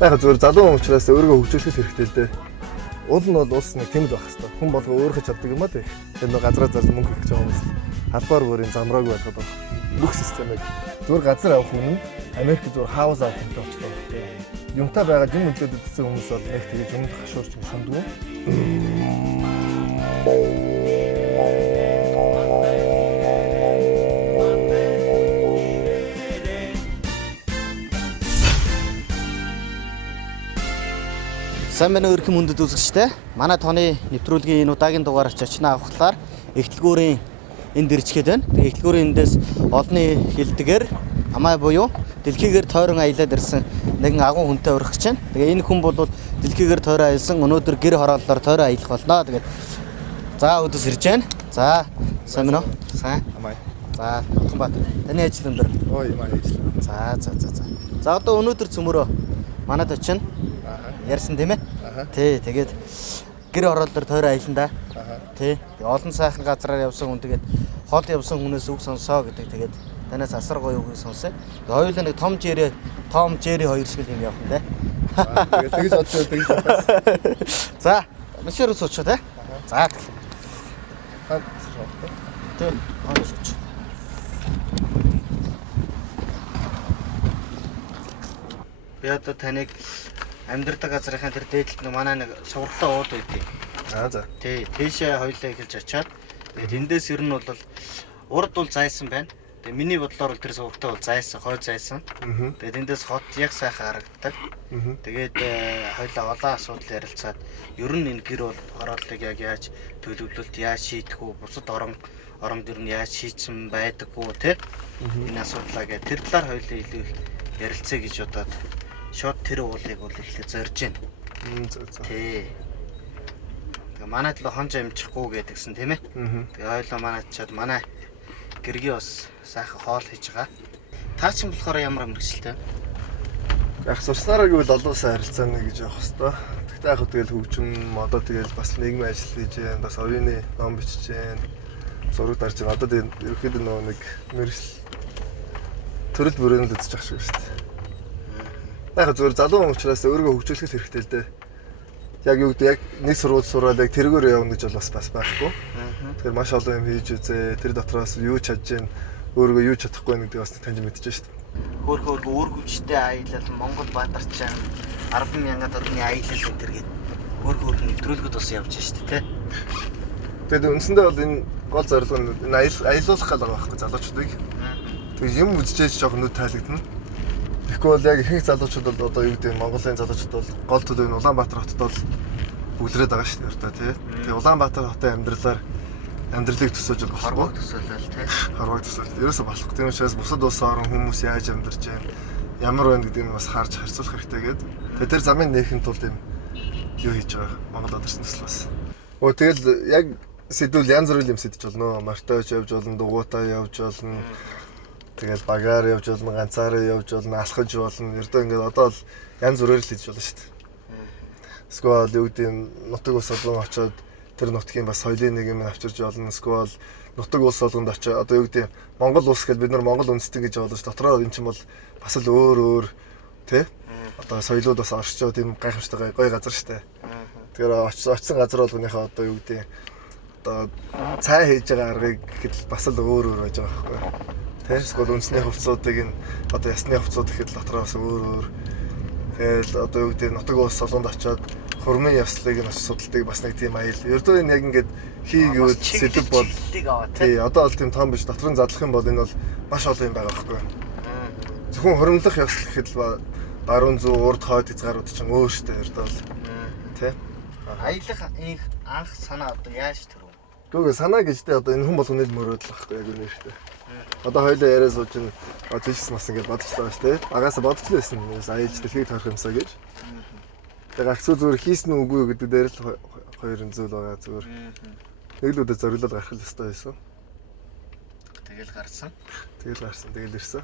Яг зөвөр залуу хүн учраас өөрийгөө хөгжүүлэх хэрэгтэй л дээ. Уул нь бол уус нэг тэмдэг байх хэрэгтэй. Хүн болго өөрөө чаддаг юм аа тий. Тэр нэг газраа зарж мөнгө хийж байгаа хүмүүс албаар бүрийн замраагүй байгаад байна. Бүх системийг зөвөр газар авах хүн нь Америк зөвөр хаус авах хэрэгтэй болчихлоо. Юмтай байгаа юм өглөөд үтсэн хүмүүс бол нэг тэгээд юмд хашуурч шундгүй. Сайн байна уу өрхөм хүндэт үзэгчтэй. Манай тооны нэвтрүүлгийн энэ удаагийн дугаарч очно авахлаар Эхтлгүүрийн энд ирчгээд байна. Тэгээ Эхтлгүүрийн эндээс олонний хэлдгээр амаа буюу дэлхийгээр тойрон аялаад ирсэн нэгэн агуу хүнтэй урах гэж байна. Тэгээ энэ хүн бол дэлхийгээр тойрон аялсан өнөөдөр гэр хорооллоор тойрон аялах болно. Тэгээд за өдөөс ирж байна. За сайн байна уу? Сайн. Амаа. За Улаанбаатар. Таны ажил өндөр. Ой маа ажил. За одоо өнөөдөр цөмөрөө манад очино. Ярьсан тийм ээ? Тий, тэгээд гэр хорооллоор тойрон аялна да. Тий. Олон сайхан газраар явсан хүн тэгээд хол явсан хүнээс үг сонсоо гэдэг. Тэгээд танаас асар гоё үг сонсоо. Хоёулаа нэг том жири хоёр шиг юм явах юм да. Тэгж бодсон тэгж. За, машинаар сууч та. За. Тий, сууч. Би одоо таныг амьдрдаг газрынхаа тэр дээдлэлт нэг манай нэг сургалтаа ууд байдгийг. За. Тий, тийшээ хоёлаа эхэлж очиад тэгээд эндээс ер нь бол урд бол зайсан байна. Тэгээд миний бодлоор бол тэр сургалтаа бол зайсан, хой зайсан. Тэгээд эндээс хот яг сайхан харагддаг. Тэгээд хоёлаа олон асуудал ярилцаад ер нь энэ гэр бол хорооллыг яг яаж төлөвлөлт яаж шийдэх үү, бусад оронд ер нь яаж шийдсэн байдаггүй тий. Энэ асуудлаа гэдэг тэр талаар хоёлаа илүү их ярилцъя гэж бодоод шууд тэр уулыг бол ихлэ зорж байна. Тий. Тэгээ манайд л хонж амжихгүй гэдгсэн тийм ээ. Тэгээ ойлоо манайд чад манай гэргийн бас сайхан хоол хийж байгаа. Таа ч юм болохоор ямар мэрэгчлээ. Яг сурснараа гэвэл олон сайн харилцаана гэж явах хэвээр. Тэгтээ яг тэгэл хөгжим одоо тэгэл бас нийгмийн ажил хийж байна. Бас оюуны ном бичиж байна. Зураг дарж байна. Одоо тэгээд ерөөхдөө нэг мэрэгчл төрөл бүрээнд л үзэж ах шиг шүү дээ. Яг зөвөр залуу хүн учраас өөрийгөө хөгжүүлэх хэрэгтэй л дээ. Яг юу гэдэг яг нэг сургууль сураад яг тэргээр явна гэж бол бас байхгүй. Тэгэхээр маш олон юм хийж үзээ. Тэр дотроос юу чадж гин өөрийгөө юу чадахгүй нэгдэг бас таньж мэдчихэж шүү дээ. Хөөхөөр өөр хөвчтэй аялал Монгол Бадарчин 10,000 төгрөгийн аялал энэ гээд хөөхөөр нэвтрүүлгүүд бас явж шүү дээ, тэ. Тэгээд үндсэндээ бол энэ гол зорилго нь энэ аялуулах гал байгаа байхгүй залуучуудыг. Тэгээд юм үзчихээж жоох нүд таалагдана. Тэгэхгүй бол яг ихэнх залуучууд бол одоо юу гэдэг Монголын залуучууд бол гол төлөв нь Улаанбаатар хотод бол бүлрээд байгаа шүү дээ тий. Тэгээ Улаанбаатар хотын амьдралыг төсөөлж байгаа. Хорвог төсөөлөл тий. Хорвог төсөөлөл. Ерөөсө болохгүй. Тэр учраас бусад улсын орон хүмүүс яаж амьдарч байна, ямар байна гэдгийг нь бас харж харьцуулах хэрэгтэй гэдэг. Тэгээ тэр замын нээхэд тулд юм юу хийж байгаа Монгол адарсан төслөөс. Тэгэл яг сэдвүүл янз бүрийн юм сэдэж болно. Мартаач явж болно, дугуйтаа явж болно. Тэгэл багаар явж болно, ганцаараа явж болно, алхаж болно. Ердөө ингээд одоо л янз бүрээр л хийж болно шүү дээ. Эсвэл юу гэдэг нь нутаг ус болгон очоод тэр нутгийн бас соёлын нэг юм авчирж болно. Эсвэл нутаг ус болгонд очоод одоо юу гэдэг Монгол ус гэж бид нар Монгол үндэстэн гэж бодож дотроо энэ чинь бол бас л өөр тий? Одоо соёлууд бас орчоод юм гайхамшигтай гоё газар шүү дээ. Тэгэхээр очсон газар болгоныхаа одоо юу гэдэг одоо цай хийж байгаа аргыг гэхэд бас л өөр байж байгаа байхгүй. Тэрсгэл үндэсний хувцсуудыг нь одоо ясны хувцсууд гэхэд дотроос өөр. Тэгэл одоо юу гэдэг нутаг ус солонд очоод хурмын яслыг нь судалдаг бас нэг тийм аял. Ердөө энэ яг ингээд хийгээд сэдв бол тий одоо бол тийм том биш дотрын задлах юм бол энэ бол маш олон юм байгаа байхгүй. Зөвхөн хуримлах ясл гэхэд баруун зүү урд хойд хязгаарууд ч өөр штэ ердөө л тий. Аялах их анх санаа одоо яаж төрөв? Гэхдээ санаа гэжтэй одоо энэ хүн болгоны л мөрөөдөл байхгүй яг үнэ штэ. Одоо хоёлаа яриа сууж ин ожилс мас ингээд бодчихлаа шүү дээ. Багасаа бодчихлээсэн. Аялж дэлхийг тарах юмсаа гэж. Тэгээ агцуу зүгээр хийсэн үгүй гэдэг дээр л хоёр зүйл байгаа зүгээр. Нэг л удаа зориглол гарах л ёстой байсан. Тэгэл гарсан. Тэгэл ирсэн.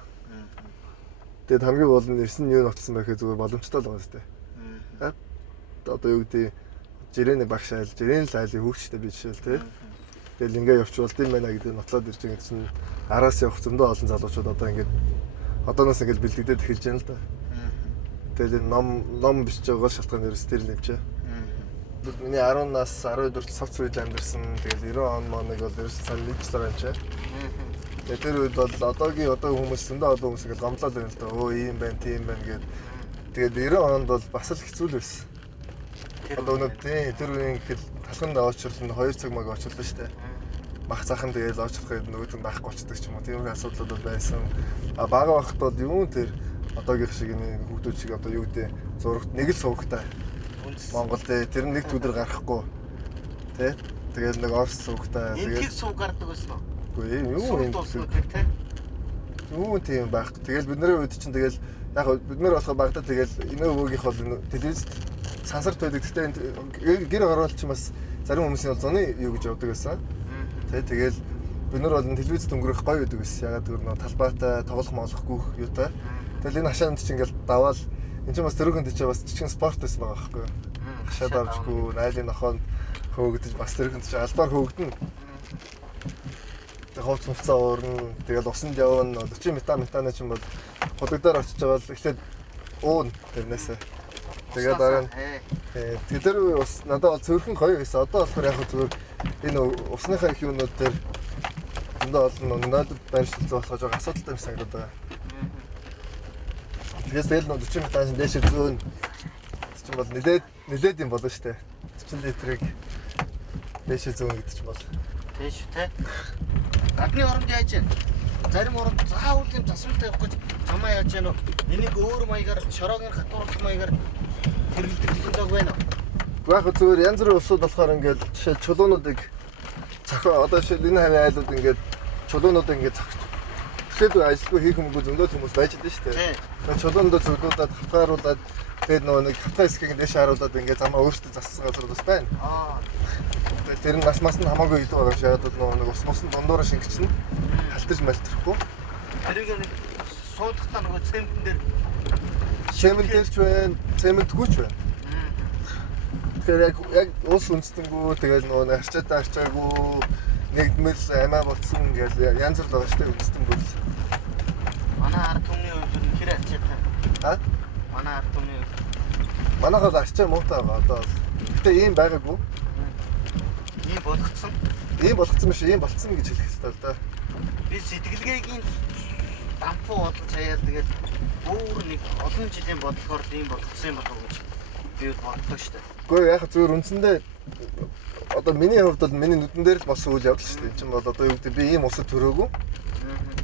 Тэгээд хамгийн гол нь ирсэн юу нотсон байхээ зүгээр боломжтой л байгаа шүү дээ. Одоо юу гэдэг жирээний багш айл, жирээн л айлын хүүхдтэй би жишээл тий. Тэгэл ингээ явчвал тийм байна гэдэг нотлоод ирж байгаа чинь араас явах зөндөө олон залуучууд одоо ингээд одооноос ингээд бэлдэгдээд эхэлж байна л да. Тэгэл ном бичиж байгаа шалтгаан ерөөс тэр нэмчээ. Миний 10 нас 14 цавц үед амьдэрсэн. Тэгэл 90 он моног бол ерөөс сайн мэдж байгаа юм чаа. Тэгээ тэр үед бол одоогийн хүмүүс зөндөө олон хүмүүс ингэ гомдлоо л юм л да. Өө ийм байна, тийм байна гэд. Тэгээд 90 онд бол бас л хэцүү л байсан. Одоо өнөө тэр үеийн гэхэд талханд очрлон 2 цаг маг очрлоо штэ. Мах цаахан тэгээд очрох гээд нөгөөд нь байхгүй болчихдаг ч юм уу. Тийм их асуудлууд бол байсан. Бага байхад бол юу тэр одоогийн шиг энэ хүүхдүүд шиг одоо юу гэдэг зурагт нэг л сувгтай. Монгол тэр нэг өдөр гарахгүй. Тэ? Тэгээд нэг Орос сувгтай. Тэгээд сувг гардаг байсан уу? Үгүй юу энэ тэ? Юу тийм байх. Тэгэл бидний үед чинь тэгэл яг бид нэр болохоор багтаа тэгэл энэ өвөөгийнх бол телевизэд сансарт байдаг. Гэхдээ гэр оролч бас зарим хүмүүсийн бол зуны юу гэж явдаг байсан. Тэгэл бид нар бол телевизэд өнгөрөх гоё байдаг байсан. Ягаад гэвэл нөө талбайтай тоглох моолохгүй юутай. Тэгэл энэ хашаанд чинь ингээл даваал энэ чинь бас төрөөхөнд чинь бас жижигэн спорт байсан байгаа байхгүй юу? Хашаа давжгүй, найлын нохоонд хөөгдөж бас төрөөхөнд чинь албаар хөөгдөн. Тэг ховц муцаа уурна. Тэгэл усанд явна. 40 метаны чинь бол худагдаар очиж байгаа л эхлээд уун тэрнээсээ. Тэгээд дараа нь тэр үе бас надад бол цөөрхөн гоё байсан. Одоо болохоор яг зүгээр энэ усныхаа их юмнууд дээр зөндөө олон надад байршилцээ болохож байгаа асуудалтай юм санагдаад байгаа. Тэгээс тэгэл 40 метрын дээш зүүн чинь бол нилээд юм болно шүү дээ. 40 литрийг дээш зүүн гэдэг чинь бол тийш үү? Гадны оронд яаж вэ? Зарим оронд заавал юм засвартай явах гэж замаа яаж яана вэ? Энийг өөр маягаар шороогийн хатуурлах маягаар хэрэглэдэг зүйл байна уу? Яг зүгээр янз бүрийн усуд болохоор ингээд жишээ чулуунуудыг цохоо одоо жишээ энэ хавийн айлууд ингээд чулуунуудыг ингээд цохиж тэгэхээр ажилгүй хийх юмгүй зөндөө хүмүүс байж дээ шүү дээ. Чулуундаа зөвлөдөөд хатгааруулад тэгээд нэг хатгаа хэсгийг дэше харуулад ингээд замаа өөртөө зассан газар бас байна. Тэр нь нас нь хамаагүй илүү байгаа шиг яагаад нэг ус мосн дундуур шингэчихнэ. Халтаж малтахгүй. Тэрийг нэг суудахтаа нөгөө цемент дээрч байна, цементгүйч байна. Тэгэхээр яг ус үндэстэнгүү тэгээд нөгөө арчаатай арчаагүй нэгдмэл амиа ботсон ингээл янз бүр байгаа шүү дээ үндэстэнгүү. Манай ард түмний хувьд хэр арчаатай? Манай ард түмний хувьд. Манайхаа арчаа муутай байгаа одоо. Гэтэ ийм байгаагүй. Ийм болгоцсон. Ийм болгоцсон биш, ийм болцсон гэж хэлэх хэрэгтэй л да. Би сэтгэлгээгийн дампуу бодлож хаяад тэгээд өөр нэг олон жилийн бодлохоор ийм болгоцсон юм болов уу гэж би боддог шүү дээ. Гэхдээ яг зүгээр үндсэндээ одоо миний хувьд бол миний нүдэн дээр л болсон үйл явдал шүү дээ. Энэ чинь бол одоо юу гэдэг би ийм усад төрөөгүй.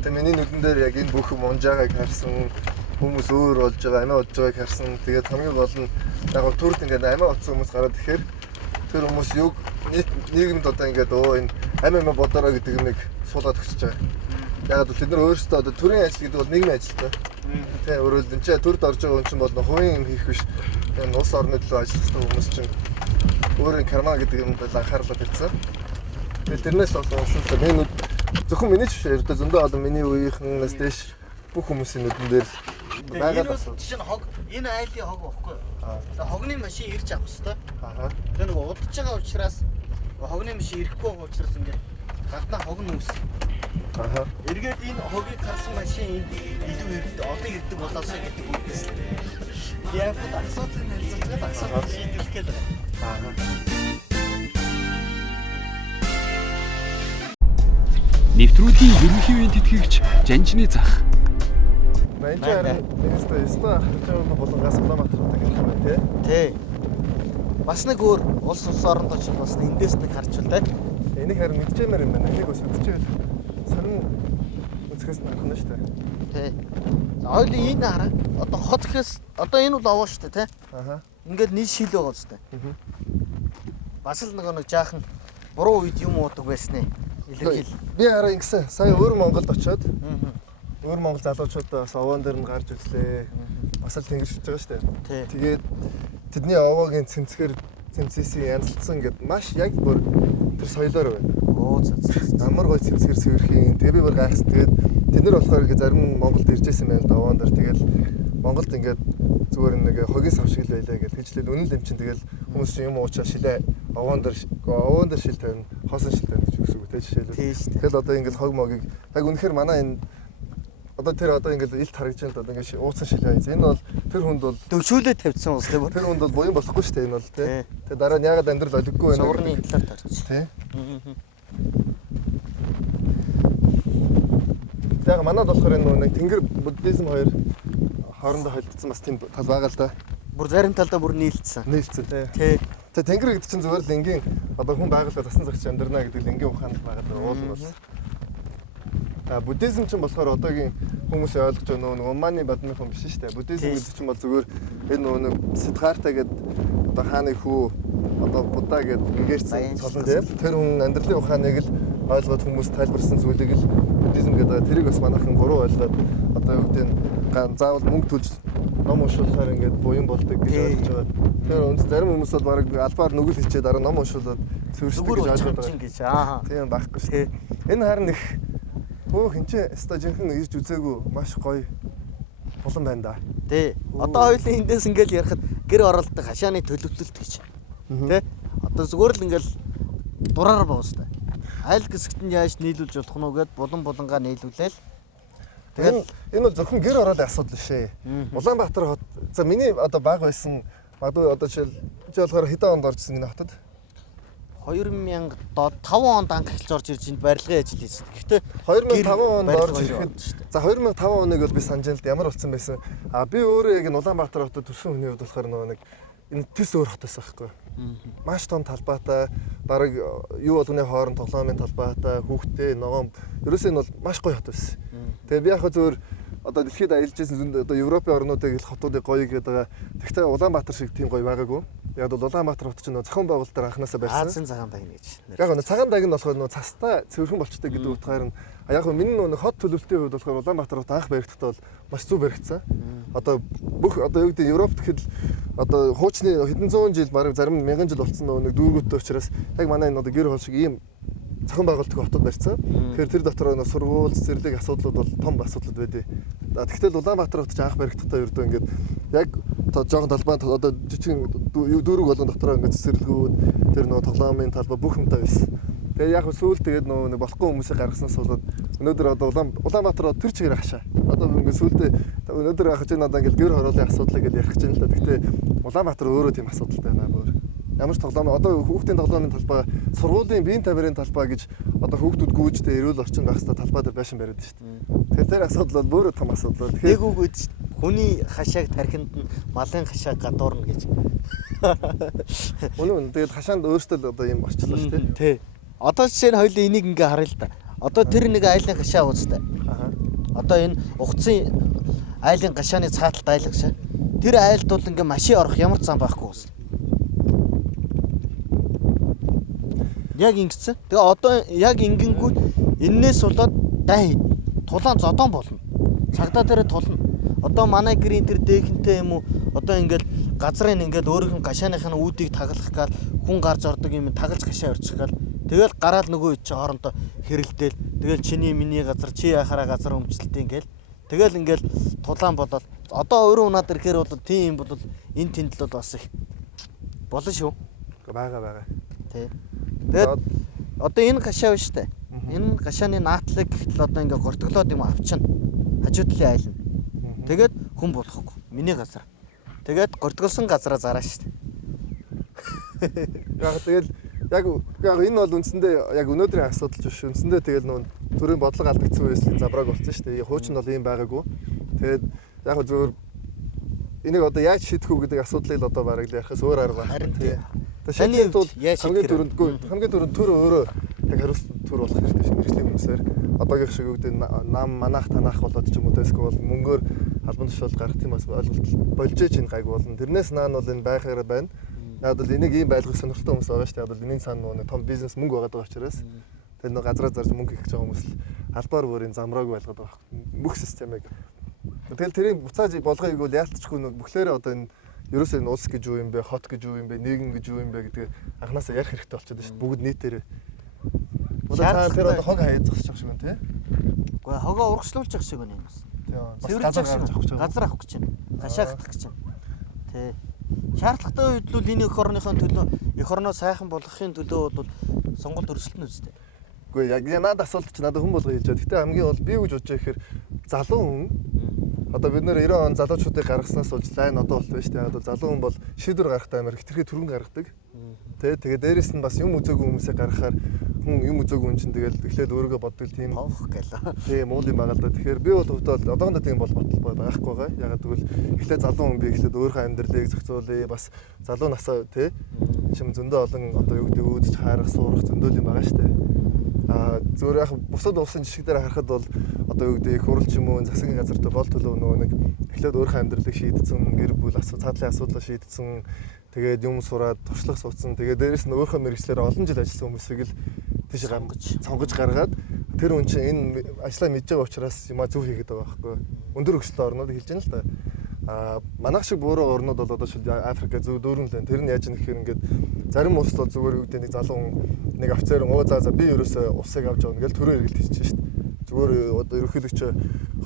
Тэгээ миний нүдэн дээр яг энэ бүх юм унж байгааг харсан, хүмүүс өөр болж байгаа, амиа удаж байгааг харсан. Тэгээд хамгийн гол нь яг төрд ингээд амиа утсан хүмүүс гараад ирэхээр тэр хүмүүс юг нийгэмд одоо ингээд энэ амиа бодороо гэдэг нэг суулгаад өгч байгаа. Яг л бид нар өөрсдөө одоо төрийн ажил гэдэг бол нийгмийн ажил та. Тэ өөрөөр энэ ч төрд орж байгаа хүн чинь бол хувийн юм хийх биш. Энэ улс орны төлөө ажиллах хүмүүс чинь өөрийн карма гэдэг юм бол анхаарлаа тавьсан. Тэгэл тэрнээс болсон л миний зөвхөн миний ч биш ердөө зөндөө олон миний үеийнхнээс дэш бүх хүмүүсийн нүдэн дээр байгаа гэсэн. Жишээ нь хог энэ айлын хог багхгүй. Тэгээ хогны машин ирж авах хэрэгтэй. Тэгээ нэг удаж байгаа учраас хогны машин ирэхгүй байгаа учраас ингээд гаднаа хог нь үүс. Эргээд энэ хогийг харсан машин илүү ирдэг, одоо ирдэг болоосоо гэдэг үгээс. Яг л асуудал хэлцэж асуудал шийдэх гээд байна. Нэвтрүүлгийн ерөнхий үеийн тэтгэгч Жанжины зах. Манчаар нэстэ хачааны болгоос Улаанбаатартай гэх юм байна тий. Бас нэг өөр улс орнд очиж бас эндээс нэг харчвал тий. Энийг харин мэдчихмээр юм байна. Энийг бас үзчихвэл сонин үзэхээс нарахна шүү дээ. Тий. За хоёул энэ хараа. Одоо хот гэхээс одоо энэ бол овоо шүү дээ тий. Ингээд нийт шил байгаа зү. Бас л нэг жаахан буруу үед юм уудаг байснаа. Би хараа ингэсэн. Сая өөр Монголд очиод өөр Монгол залуучууд бас овоон дээр нь гарч үзлээ. Бас л тэнгэршиж байгаа шүү дээ. Тэгээд тэдний овоогийн цэмцээсийн янзлцсан ингээд маш яг бүр тэр соёлоор байна. Амар гой цэмцгэр цэвэрхийн. Тэгээ би бүр гайхсан. Тэгээд тэд нар болохоор ингээд зарим Монголд иржсэн байна л овоон дээр. Тэгээд Монголд ингээд зүгээр нэг хогийн сав шиг л байлаа гэж хэлжлээ. Үнэн л юм чинь тэгэл хүмүүс чинь юм уучаа шилээ овоон дээр шил тавина, хоосон шил тавина гэж үгсэг үү те жишээлбэл. Тэгэл одоо ингээд хог могийг яг үнэхээр манай энэ Одоо тэр одоо ингээд илт харагдж байна одоо ингээд ууцсан шил хайз. Энэ бол тэр хүнд бол Дөвшүүлээ тавьсан ус тийм үү? тэр хүнд бол буян болохгүй шүү дээ энэ бол тий. Тэгээ дараа нь ягаад амьдрал олиггүй байна. Суурны талаар тарч. Тий. Яг манад болохоор энэ нэг тэнгэр буддизм хоёр хоорондоо холилдсон бас тийм тал байгаа л да. Бүр зарим талдаа бүр нийлцсэн. Нийлцэн тий. Тий. Тэгээ тэнгэр гэдэг чинь зүгээр л энгийн одоо хүн байгууллага засан цагч амьдрна гэдэг л энгийн ухаанд байгаа даа уул нь бол. Буддизм чинь болохоор одоогийн хүмүүс ойлгож байгаа нөгөө Уманы бадны хүн биш шүү дээ. Буддизм гэдэг чинь бол зүгээр энэ нөгөө Сиддхарта гэдэг одоо хааны хүү одоо Будда гэдэг ингээрсэн цолон дээр тэр хүн амьдралын ухааныг л ойлгоод хүмүүс тайлбарсан зүйлийг л буддизм гэдэг. Тэрийг бас манайхан гурван ойлгоод одоо юу гэдэг нь заавал мөнгө төлж ном уншуулахаар ингээд буян болдог гэж ойлгож байгаа. Тэгэхээр өнц зарим хүмүүс бол баг албаар нүгэл хичээ дараа ном уншуулад цэвэрсдэг гэж ойлгоод байгаа. Тийм байхгүй шүү дээ. Энэ харин их хинчээ өстой жинхэнэ ирж үзээгүй маш гоё булан байна да. Тий. Одоо хоёулаа эндээс ингээл ярихад гэр оролдог хашааны төлөвлөлт гэж. Тий. Одоо зүгээр л ингээл дураар байгаа шүү дээ. Айл хэсэгт нь яаж нийлүүлж болох нь үгээд булангаа нийлүүлээл. Тэгээд энэ бол зөвхөн гэр ороолын асуудал биш ээ. Улаанбаатар хот за миний одоо баг байсан магадгүй одоо жишээл болохоор хэдэн онд оржсэн энэ хотод 2005 онд анх эхэлж орж ирж энд барилгын ажил хийсэн. Гэхдээ 2005 онд орж ирэхэд за 2005 оныг бол би санаж байна л ямар болсон байсан. Би өөрөө яг Улаанбаатар хотод төрсэн хүний хувьд болохоор нөгөө нэг энэ тис өөр хотоос байхгүй. Маш том талбайтай бараг юу болгоны хооронд тоглоомын талбайтай хүүхдээ ногоон ерөөсөө нь бол маш гоё хот байсан. Тэгээ би яг зөвөр одоо дэлхийд аялж ирсэн одоо Европын орнуудыг л хотуудыг гоё гэдэг байгаа. Тэгвэл Улаанбаатар шиг тийм гоё байгаагүй. Яг бол Улаанбаатар хот чинь зохион байгуулалтаар анханасаа барьсан. Азийн цагаан даг нь гэж. Яг нь цагаан даг нь болохоор нөгөө цастай цэвэрхэн болчтой гэдэг утгаар нь яг нь миний нөгөө хот төлөвлөлтийн хувьд болохоор Улаанбаатар хот анх баригдахдаа бол маш зөв баригдсан. Одоо бүх одоо юу гэдэг Европт гэхэд одоо хуучны хэдэн зуун жил бараг зарим мянган жил болсон нөгөө нэг дүүргөттэй учраас яг манай энэ одоо гэр хол шиг ийм зохион байгуулалтыг хотод барьсан. Тэгэхээр тэр дотор нөгөө сургууль, цэцэрлэг асуудлууд бол том асуудлууд байдیں۔ Тэгвэл Улаанбаатар хот ч анх баригдахдаа ердөө ингээд яг жоохон талбайд одоо жижиг дүүрэг болгон дотроо ингээд цэцэрлэгүүд тэр нөгөө тоглоомын талбай бүх юмтай байсан. Тэгээ яг сүүл тэгээд нөгөө нэг болохгүй хүмүүсийг гаргаснаас болоод өнөөдөр одоо Улаанбаатар тэр чигээр хашаа. Одоо ингээд сүүлдээ өнөөдөр хаж энэ одоо ингээд гэр хорооллын асуудлыг гээд ярих гэж байна л да. Гэхдээ Улаанбаатар өөрөө тийм асуудалтай байна бүр. Ямар ч тоглоом одоо хүүхдийн тоглоомын талбай, сургуулийн биеийн тамирын талбай гэж одоо хүүхдүүд гүйжтэй эрүүл орчин байх хэвээр талбай дээр байшин бариад шүү дээ. Тэр асуудал бол өөрөө том асуудал. Тэгэхээр нэг үг үз хүний хашааг тархинд нь малын хашааг гадуурна гэж. Үнэн. Тэгээд хашаанд өөртөө л одоо юм орчлоо шүү дээ. Тий. Одоо жишээ нь хоёул энийг ингээ харъя л да. Одоо тэр нэг айлын хашаа уустай. Одоо энэ угцын айлын гашааны цааталт айлах шээ. Тэр айлд бол ингээ машин орох ямар зам байхгүй ус. Яг ингэсэн. Тэгээ одоо яг ингэнгүүт эннээс болоод дай тулаан зодон болно. Цагдаа дээрээ тулна. Одоо манай гэрийн тэр дээхэнтэй юм уу? Одоо ингээл газрын ингээл өөрийнх нь гашааныхын үүдийг таглах гал хүн гарч ордог юм таглаж гашаа өрчих гал тэгэл гараал нөгөө чи хоорондоо хэрэлдээл тэгэл чиний миний газар чи яхаараа газар өмчлөлтийн гээл тэгэл ингээл тулаан болоод одоо өөрөө унаад ирэхээр бол тийм бол энэ тэнд л бас их болно шүү. Бага. Тий. Тэгээд одоо энэ гашаа биш үү? Энэ гашааны наатлыг гэтэл одоо ингээ гортглоод юм авчна. Хажуу талын айлна. Тэгээд хүн болохгүй. Миний газар. Тэгээд гортголсон газараа зараа шүү дээ. Яг тэгэл яг энэ бол үндсэндээ яг өнөөдрийн асуудал биш. Үндсэндээ тэгэл нөө төрийн бодлого алдагдсан үеэс забрааг болсон шүү дээ. Хуучин бол ийм байгаагүй. Тэгээд яг зөвөр энийг одоо яаж шийдэх үү гэдэг асуудлыг одоо бараг л ярихаас өөр арга байна. Тий. Шаны хувьд хамгийн түрүүнд төр өөрөө яг хариуцлага төр болох хэрэгтэй шүү мэрэгжлийн хүмүүсээр одоогийн шиг үгдээ нам манах танах болоод ч юм уу дэск бол мөнгөөр албан тушаал гарах тийм бас ойлголт болж чинь гайг болно. Тэрнээс наан бол энэ байхаар байна. Яг л энийг ийм байлгах сонирхолтой хүмүүс байгаа шүү дээ. Яг л энэний цаана нэг том бизнес мөнгө байгаа учраас тэр нэг газраа зарж мөнгө их гэж байгаа хүмүүс л албаар бүрийн замрааг байлгаад байгаа. Бүх системийг. Тэгэл тэрийг буцааж болгоёг бол яалтчгүй нэг бүхлээрээ одоо энэ ерөөсөө улс гэж юу юм бэ, хот гэж юу юм бэ, нийгэм гэж юу юм бэ гэдэг анханасаа ярих хэрэгтэй болчиход байна шүү дээ. Бүгд нийтээрээ. Удаа тэр одоо хог хаяа зогсож байгаа шиг байна тий. Уу хогоо урагшлуулж явах шиг байна юм бас. Тий. Газар авах гэж байна. Гашаагдах гэж байна. Тий. Шаардлагатай үед л энэ эх орныхон төлөө эх орноо сайхан болгохын төлөө бол сонгуульд өрсөлдөн үстэй. Үгүй яг надад асуулт чи надад хүн болгоо хэлж байгаа. Гэтэ хамгийн бол би юу гэж бодож байгаа гэхээр залуу хүн одоо бид нэр 90 он залуучуудыг гаргаснаас болж лайн одоо болт байж тээ. Одоо залуу хүн бол шийдвэр гаргахтаа амар хитрхи түрэн гаргадаг. Тэгээ дээрэс нь бас юм үзээгүй хүмүүсийг гаргахаар хүн юм үзээгүй хүн чинь тэгэл эхлээд өөрийгөө боддог тийм хонх гэлээ. Тийм муу юм байгаа л да. Тэгэхээр би бол хувьдаа одоохондоо тийм бол бодлоо байхгүй байгаа. Ягаад гэвэл эхлээд залуу хүн би эхлээд өөрийнхөө амьдралыг зохицуулъя. Бас залуу насаа тий чим зөндөө олон одоо юу гэдэг үзэж харах суурах зөндөө юм байгаа штэ. Зүгээр яг бусад улсын жишг дээр харахад бол одоо юу гэдэг хурал ч юм уу засгийн газарт гол төлөв нөгөө нэг эхлээд өөрийнхөө амьдралыг шийдсэн гэр бүл цаадлын асуудлаа шийдсэн тэгээд юм сураад туршлага суудсан тэгээд дээрэс нь өөрийнхөө мэргэжлээр олон жил ажилласан хүмүүсийг л тийш сонгож гаргаад тэр хүн чинь энэ ажлаа мэдж байгаа учраас юма зөв хийгээд байгаа байхгүй өндөр өсөлтөд орнууд хэлж байна л да. Манайх шиг бууруу орнууд бол одоо шил Африк зөв дөрвөн лэн тэр нь яаж юм гэхээр ингээд зарим улс бол зүгээр юу гэдэг нэг залуу нэг офицер за би ерөөсөө усыг авч явна гэж төрөө эргэлт хийчихэж шít. Зүгээр одоо ерөнхийлөгч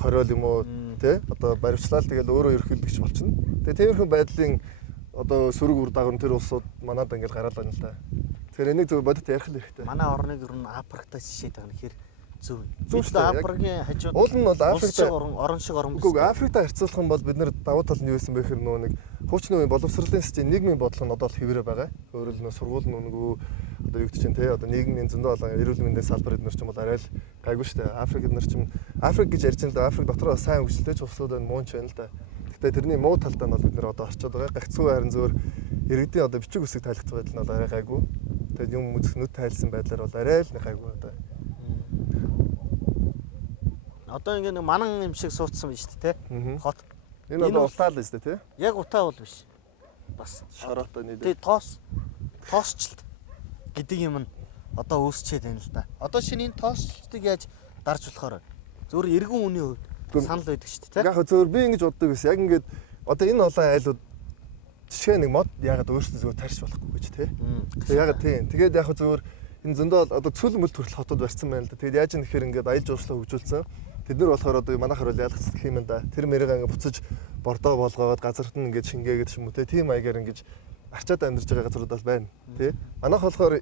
хориол юм уу тий одоо баримтлал тэгэл өөрөө ерөнхийлөгч болчихно. Тэгээ тиймэрхүү байдлын одоо сөрөг үр дагавар тэр улсууд манад ингээд гараад байна л да. Тэгэхээр энийг зөв бодит ярих л хэрэгтэй. Манай орныг ер нь Африктай жишээд байгаа нөхөр зөв. Зөвхөн Африкийн хажууд уул нь бол Африктай орон шиг орон. Үгүй Африктай харьцуулах юм бол бид нэр давуу тал нь юу байсан бэ гэхээр нөгөө нэг хуучны үеийн боловсролын систем нийгмийн бодлого нь одоо л хэврээ байгаа. Өөрөөр хэлбэл сургууль нөгөө одоо юу гэдэг чинь те одоо нийгмийн зөндөө олон эрүүл мэндийн салбар эднэр ч юм бол арай л гайгүй шүү дээ. Африк эднэр ч юм Африк гэж ярьж байгаа л да. Африк дотор сайн хөгжилтэй ч улсууд байна муу ч байна л да. Гэхдээ тэрний муу талдаа нь бол бид нэр одоо орчод байгаа. Гагцгүй харин зөвөр иргэдийн одоо бичиг үсэг тайлбарлах байдал нь бол арай гайгүй. Тэгээд юм үзэх нүд тайлсан байдлаар бол арай л гайгүй одоо. Одоо ингэ нэг манан юм шиг суудсан байна шүү дээ те. Хот. Энэ одоо утаа л шүү дээ те. Яг утаа бол биш. Бас шороотой нийт. Тэгээ тоосчлт гэдэг юм нь одоо үүсчээд байна л да. Одоо шинэ энэ тоосчлтыг яаж дарж болохоор зөвөр эргэн үний хувьд санал байдаг шүү дээ те. Яг зөвөр би ингэж боддог байсан. Яг ингээд одоо энэ олон айлууд жишээ нэг мод ягаад өөрсдөө зөвөр тарьж болохгүй гэж те. Тэгээ ягаад тийм. Тэгээд яг зөвөр энэ зөндөө одоо цүл мөл төрөл хотод барьсан байна л да. Тэгээд яаж юм гэхээр ингээд аялал жуулчлал хөгжүүлсэн. Тэд нар болохоор одоо манайхаар бол ялгцдаг юм да. Тэр мэрэг ингээ буцаж бордоо болгоод газарт нь ингээд шингээгээд ч юм уу те. Тийм маягаар ингэж арчаад амьдарч байгаа газрууд бол байна. Тэ. Манайх болохоор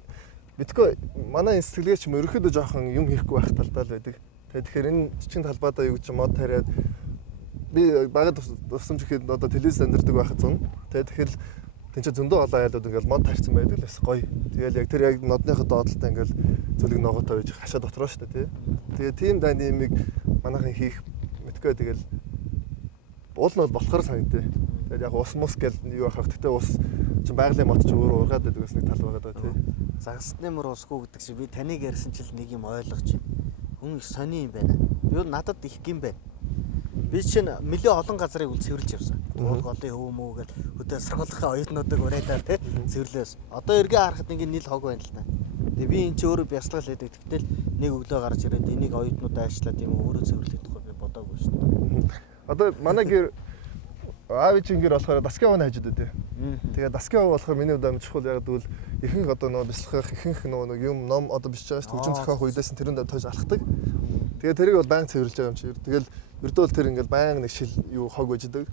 битгүй манай сэтгэлгээч юм ерөөхдөө жоохон юм хийхгүй байх талдаа л байдаг. Тэгэхээр энэ жижиг талбайдаа юу гэж мод тариад би багад тусамж ихэд одоо телевиз амьдардаг байхад зун. Тэгэхээр тэнцээ зөндөө олон айлууд ингээл мод тарьсан байдаг л бас гоё. Тэгэл яг тэр яг нодныхоо доотлолтой ингээл зүлэг ногоотой байж хашаа дотроо шүү дээ тий. Тэгээ тийм дайнамик манайхан хийх мэдгүй тэгэл уул нь болохоор санагдээ. Тэгэл яг ус мус гэл юу ахах гэхдээ ус чинь байгалийн мод ч өөр ургаад байдаг бас нэг тал байгаа даа тий. Загасны мөр усгүй гэдэг чинь би таныг ярьсан чил нэг юм ойлгож байна. Хүн их сони юм байна. Юу надад их юм байна. Би чинь нэлээ олон газрыг үл цэвэрлж явсан. Голын хөв мөө гэл хөдөө саргуулахын оюутнуудыг урайлаа тий цэвэрлээс. Одоо эргээ харахад ингээ нийл хог байна л та. Тэгээ би энэ чи өөрөө бясалгал хийдэг. Тэгтэл нэг өглөө гарч ирээд энийг оюутнуудаа ажиллаад юм өөрөө цэвэрлэх тухай би бодоогүй шүү дээ. Одоо манай гэр аав чинь гэр болохоор дасгийн хаваа хажууд дээ. Тэгээ дасгийн хаваа болохоор миний хувьд амжихгүй яг гэвэл ихэнх одоо нөө бясалгах ихэнх нөө юм ном одоо биш байгаа шүү дээ. Хөгжим зохиох үедээс нь тэрэнд тойж алхдаг. Тэгээ тэрийг бол байнга цэвэрлж байгаа юм чи. Тэгэл ердөө тэр ингээл байнга нэг шил юу хог өждөг.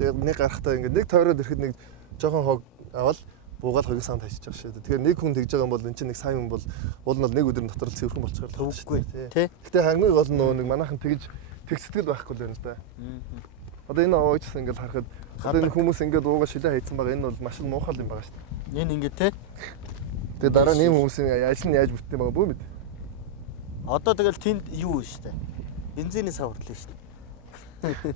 Тэгээд нэг гарахтаа ингээд нэг тойроод ирэхэд нэг жоохон хог аваад буугаад хогийг санд хажиж байгаа шүү дээ. Тэгэхээр нэг хүн тэгж байгаа юм бол эн чинь нэг сайн юм бол уул нь бол нэг өдрийн дотор цэвэрхэн болчихоор төвгүй тий. Гэтэ хамгийн гол нь нэг манайхан тэгж тэг сэтгэл байхгүй л байна л да. Одоо энэ овоочсон ингээд харахад одоо энэ хүмүүс ингээд уугаа шилээ хайцсан байгаа энэ бол маш муухай юм байгаа шүү дээ. Энэ ингээд тий. Тэгээ дараа нь ийм хүмүүсийн ажил нь яаж бүтэн байгаа бүү мэд. Одоо тэгэл тэнд юу вэ шүү дээ. Бензиний сав хөрлөө шүү дээ.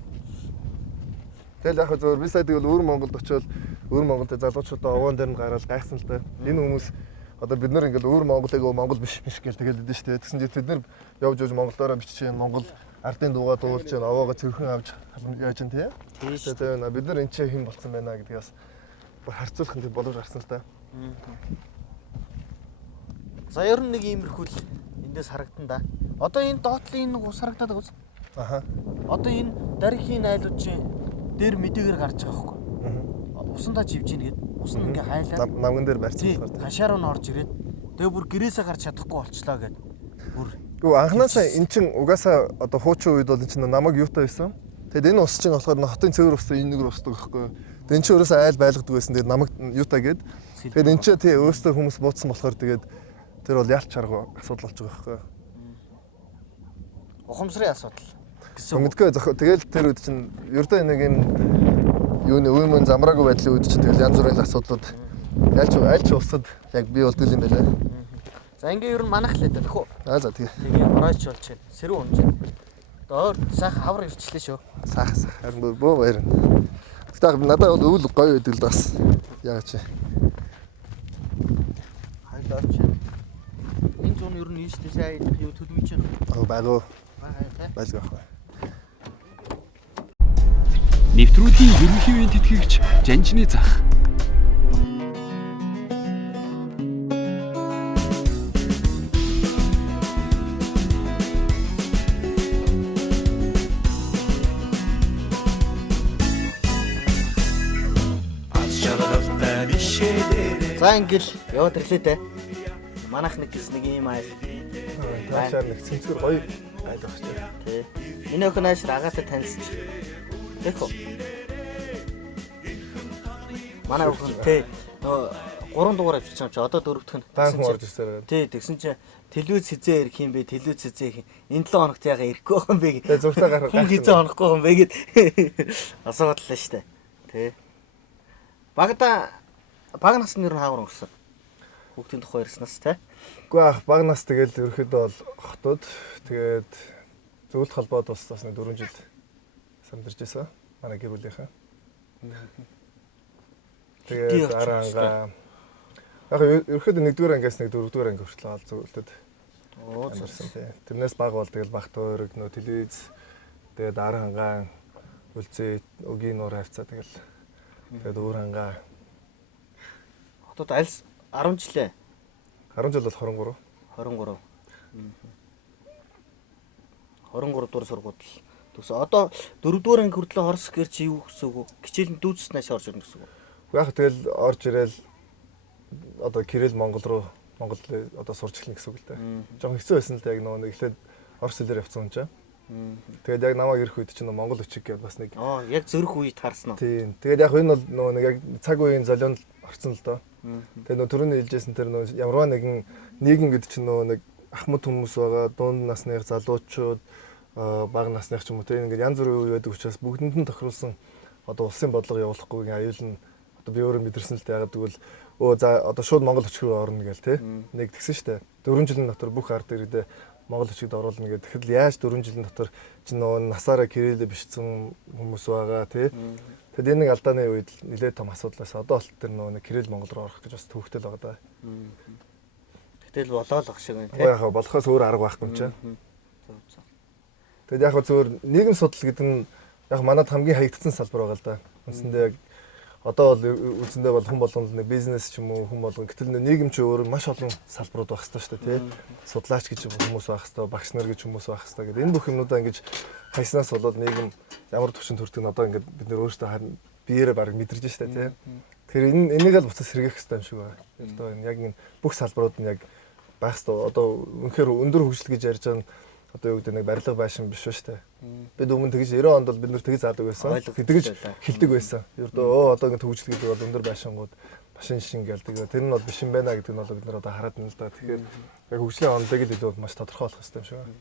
Тэгэл яг зөвөр би сая тэгэл өвөр Монголд очиод өвөр Монголд залуучуудаа овоон дээр нь гараад гайхсан л да. Энэ хүмүүс одоо бид нар ингээд өвөр Монголыг Монгол биш гэл тэгэл идэв шүү дээ. Тэгсэн чинь тэд нар явж Монголоороо бичиж Монгол ардын дуугаа дуулж чинь овоогоо цэвэрхэн авч яаж юм тий. Тэгээд бид нар энэ чинь хэн болсон байна гэдгийг бас харьцуулах нь боломж гарсан л да. За ер нь нэг иймэрхүү л эндээс харагдан да. Одоо энэ доотлын нэг ус харагдаад байгаа үз. Аха. Одоо энэ дарихийн айлууд чинь дээр мэдээгээр гарч байгаа байхгүй. Усандаа живж ийн гээд ус нь ингээ хайлаа. Намган дээр барьсан болохоор. Хашаар нь орж ирээд тэгээ бүр гэрээсээ гарч чадахгүй болчлоо гээд. Бүр Гүү анханасаа эн чин угаасаа одоо хуучин үед бол эн чин намайг юутай байсан. Тэгэд энэ ус чинь болохоор хотын цэвэр устай энэ нэгээр усдаг байхгүй. Тэг эн чин өөрөөсөө айл байлгадаг байсан. Тэгэд намайг юутай гээд. Тэгэд эн чин тий өөрөөсөө хүмүүс буудсан болохоор тэгээд тэр бол ялч чарга асуудал болж байгаа байхгүй. Ухамсарын асуудал. гэсэн. Мэдгүй тэгэл тэр үед чинь ердөө нэг юм юуны үе замраагүй байдлын үед чинь тэгэл янз бүрийн асуудлууд аль ч усад яг бий болдгоо юм байлаа. За ингээ ер нь манах л дээ тэхүү. За тэгээ. Тэгээ оройч болж байна. Сэрүү унж байна. Өөр сайхан хавар ирчлээ шүү. Сайхан. Харин бөө баяр. Тэгтээ надад бол өвөл гоё байдаг л бас. Яагаад чи. Хайлаач. Энэ зүүн ер нь ийштэй сайн юу төлөвлөж байна. Багуу. Бага. Байлгаа хаа. Нэвтрүүлгийн ерөнхий үеийн тэтгэгч Жанжины зах. За ингээл яваад ирлээ те. Манайх нэг ийм айл. Таашаар нэг цэнцгэр гоё айл багч. Тэ. Энэ охин ааш агаасаа танилцж. Тэхүү. Манай охин те. Нөө 3 дугаар авчиж байгаа чи одоо 4-р нь. Таасан орж ирсээр. Тий, тэгсэн чи телевиз хизээ ирэх юм бэ? Телевиз хизээ ирэх. Энэ 7 хоногт яга ирэхгүй байгаа юм бэ гэ. Тэгээ зуртаа гарах. Хүн хизээ хонохгүй байгаа юм бэ гэд. Асуудлаа штэ. Тэ. Баг насны нэр хаавар өнгөрсөн. Хүүхдийн тухай ярьснаас те. Үгүй ах баг нас тэгэл ерөөхдөө бол хотод тэгээд зөвлөлт холбоод бас нэг 4 жил самдэрж байсан. Манай гэр бүлийнхаа. Тэгээд арангаа яг ерөөхдөө 1-р ангиас нэг 4-р анги хүртэл ол зөвлөлтөд. Оо зөвсөн тий. Тэрнээс баг бол тэгэл багт өөрөг нөө телевиз тэгээд арангаа үлзээ өгийн нуур хавцаа тэгээд өөр ангаа хотод альс 10 жилээ. 10 жил бол 23. 23 дугаар сургууль төгсөө. Одоо 4-р анги хүртэл Орос гэр чи юу гэсэн үг? Хичээл дүүцснээс орж ирнэ гэсэн үг. Яг тэгэл орж ирэл одоо Кирилл Монгол одоо сурч эхлэх гэсэн үг л дээ. Жон хэцүү байсан л дээ яг нөгөө нэг эхлээд Орос хэлээр явцсан юм чинь. Тэгээд яг намайг ирэх үед чинь Монгол өчиг гэдээ бас нэг яг зөрөх үед харсан уу? Тийм. Тэгээд яг энэ бол нөгөө нэг яг цаг үеийн золионд орцсон л доо. Тэгээд нөгөө түрүүний хэлжсэн тэр нөгөө ямарваа нэгэн нийгэм гэдэг чинь нөгөө нэг ахмад хүмүүс байгаа, дунд насных залуучууд, бага насных ч юм уу тийм ингээд янз бүрийн үе байдаг учраас бүгдэнд нь тохируулсан одоо улсын бодлого явуулахгүйгийн аюул нь одоо би өөрөө мэдэрсэн л дээ. Ягаад гэвэл за одоо шууд Монгол өчиг рүү орно гээл тий. Нэг тэгсэн штэ. 4 жилийн дотор бүх ард иргэдээ Монгол өчигд оруулна гэдэг. Тэгэхээр яаж 4 жилийн дотор чинь нөгөө насаараа Кириллээ бишсэн хүмүүс байгаа тий. Тэгэд энэ нэг алдааны үед нэлээд том асуудлаас одоо бол тэр нөгөө Кирилл Монгол руу орох гэж бас төвөгтэй л байгаа да. Гэтэл болоо л ах шиг байна тий. Яг болохоос өөр арга байхгүй юм чинь. Тэгэд яг зөвөр нийгэм судал гэдэг нь яг манад хамгийн хаягдсан салбар байгаа л да. Үндсэндээ яг одоо бол үндсэндээ бол хүн болгонд нэг бизнес ч юм уу хүн болгон гэтэл нийгэм чи өөр маш олон салбарууд байх хэрэгтэй шүү дээ тий. Судлаач гэж хүмүүс байх хэрэгтэй, багш нар гэж хүмүүс байх хэрэгтэй гэдэг. Энэ бүх юмнуудаа ингэж хайснаас болоод нийгэм ямар төвчөнд хүрдэг нь одоо ингэж бид нэр өөрсдөө харин биеэрээ баг мэдэрж штэ тий. Тэгэхээр энийг л буцаж сэргээх хэрэгтэй юм шиг байна. Одоо энэ яг энэ бүх салбарууд нь яг байх хэрэгтэй. Одоо үнэхээр өндөр хөгжил гэж ярьж байгаа нь одоо юу гэдэг нэг барилга байшин биш шүү дээ. Бид өмнө тэгж 90 онд бол бид нэр тэгж заадаг байсан. Тэгж хилдэг байсан. Ердөө одоо ингэ төгжил гэдэг бол өндөр байшингууд машин шин гэлдэг. Тэр нь бол биш юм байна гэдэг нь бол бид нар одоо хараад байна л да. Тэгэхээр яг хөгжлийн ондыг л илүү маш тодорхойлох хэрэгтэй юм шиг байна.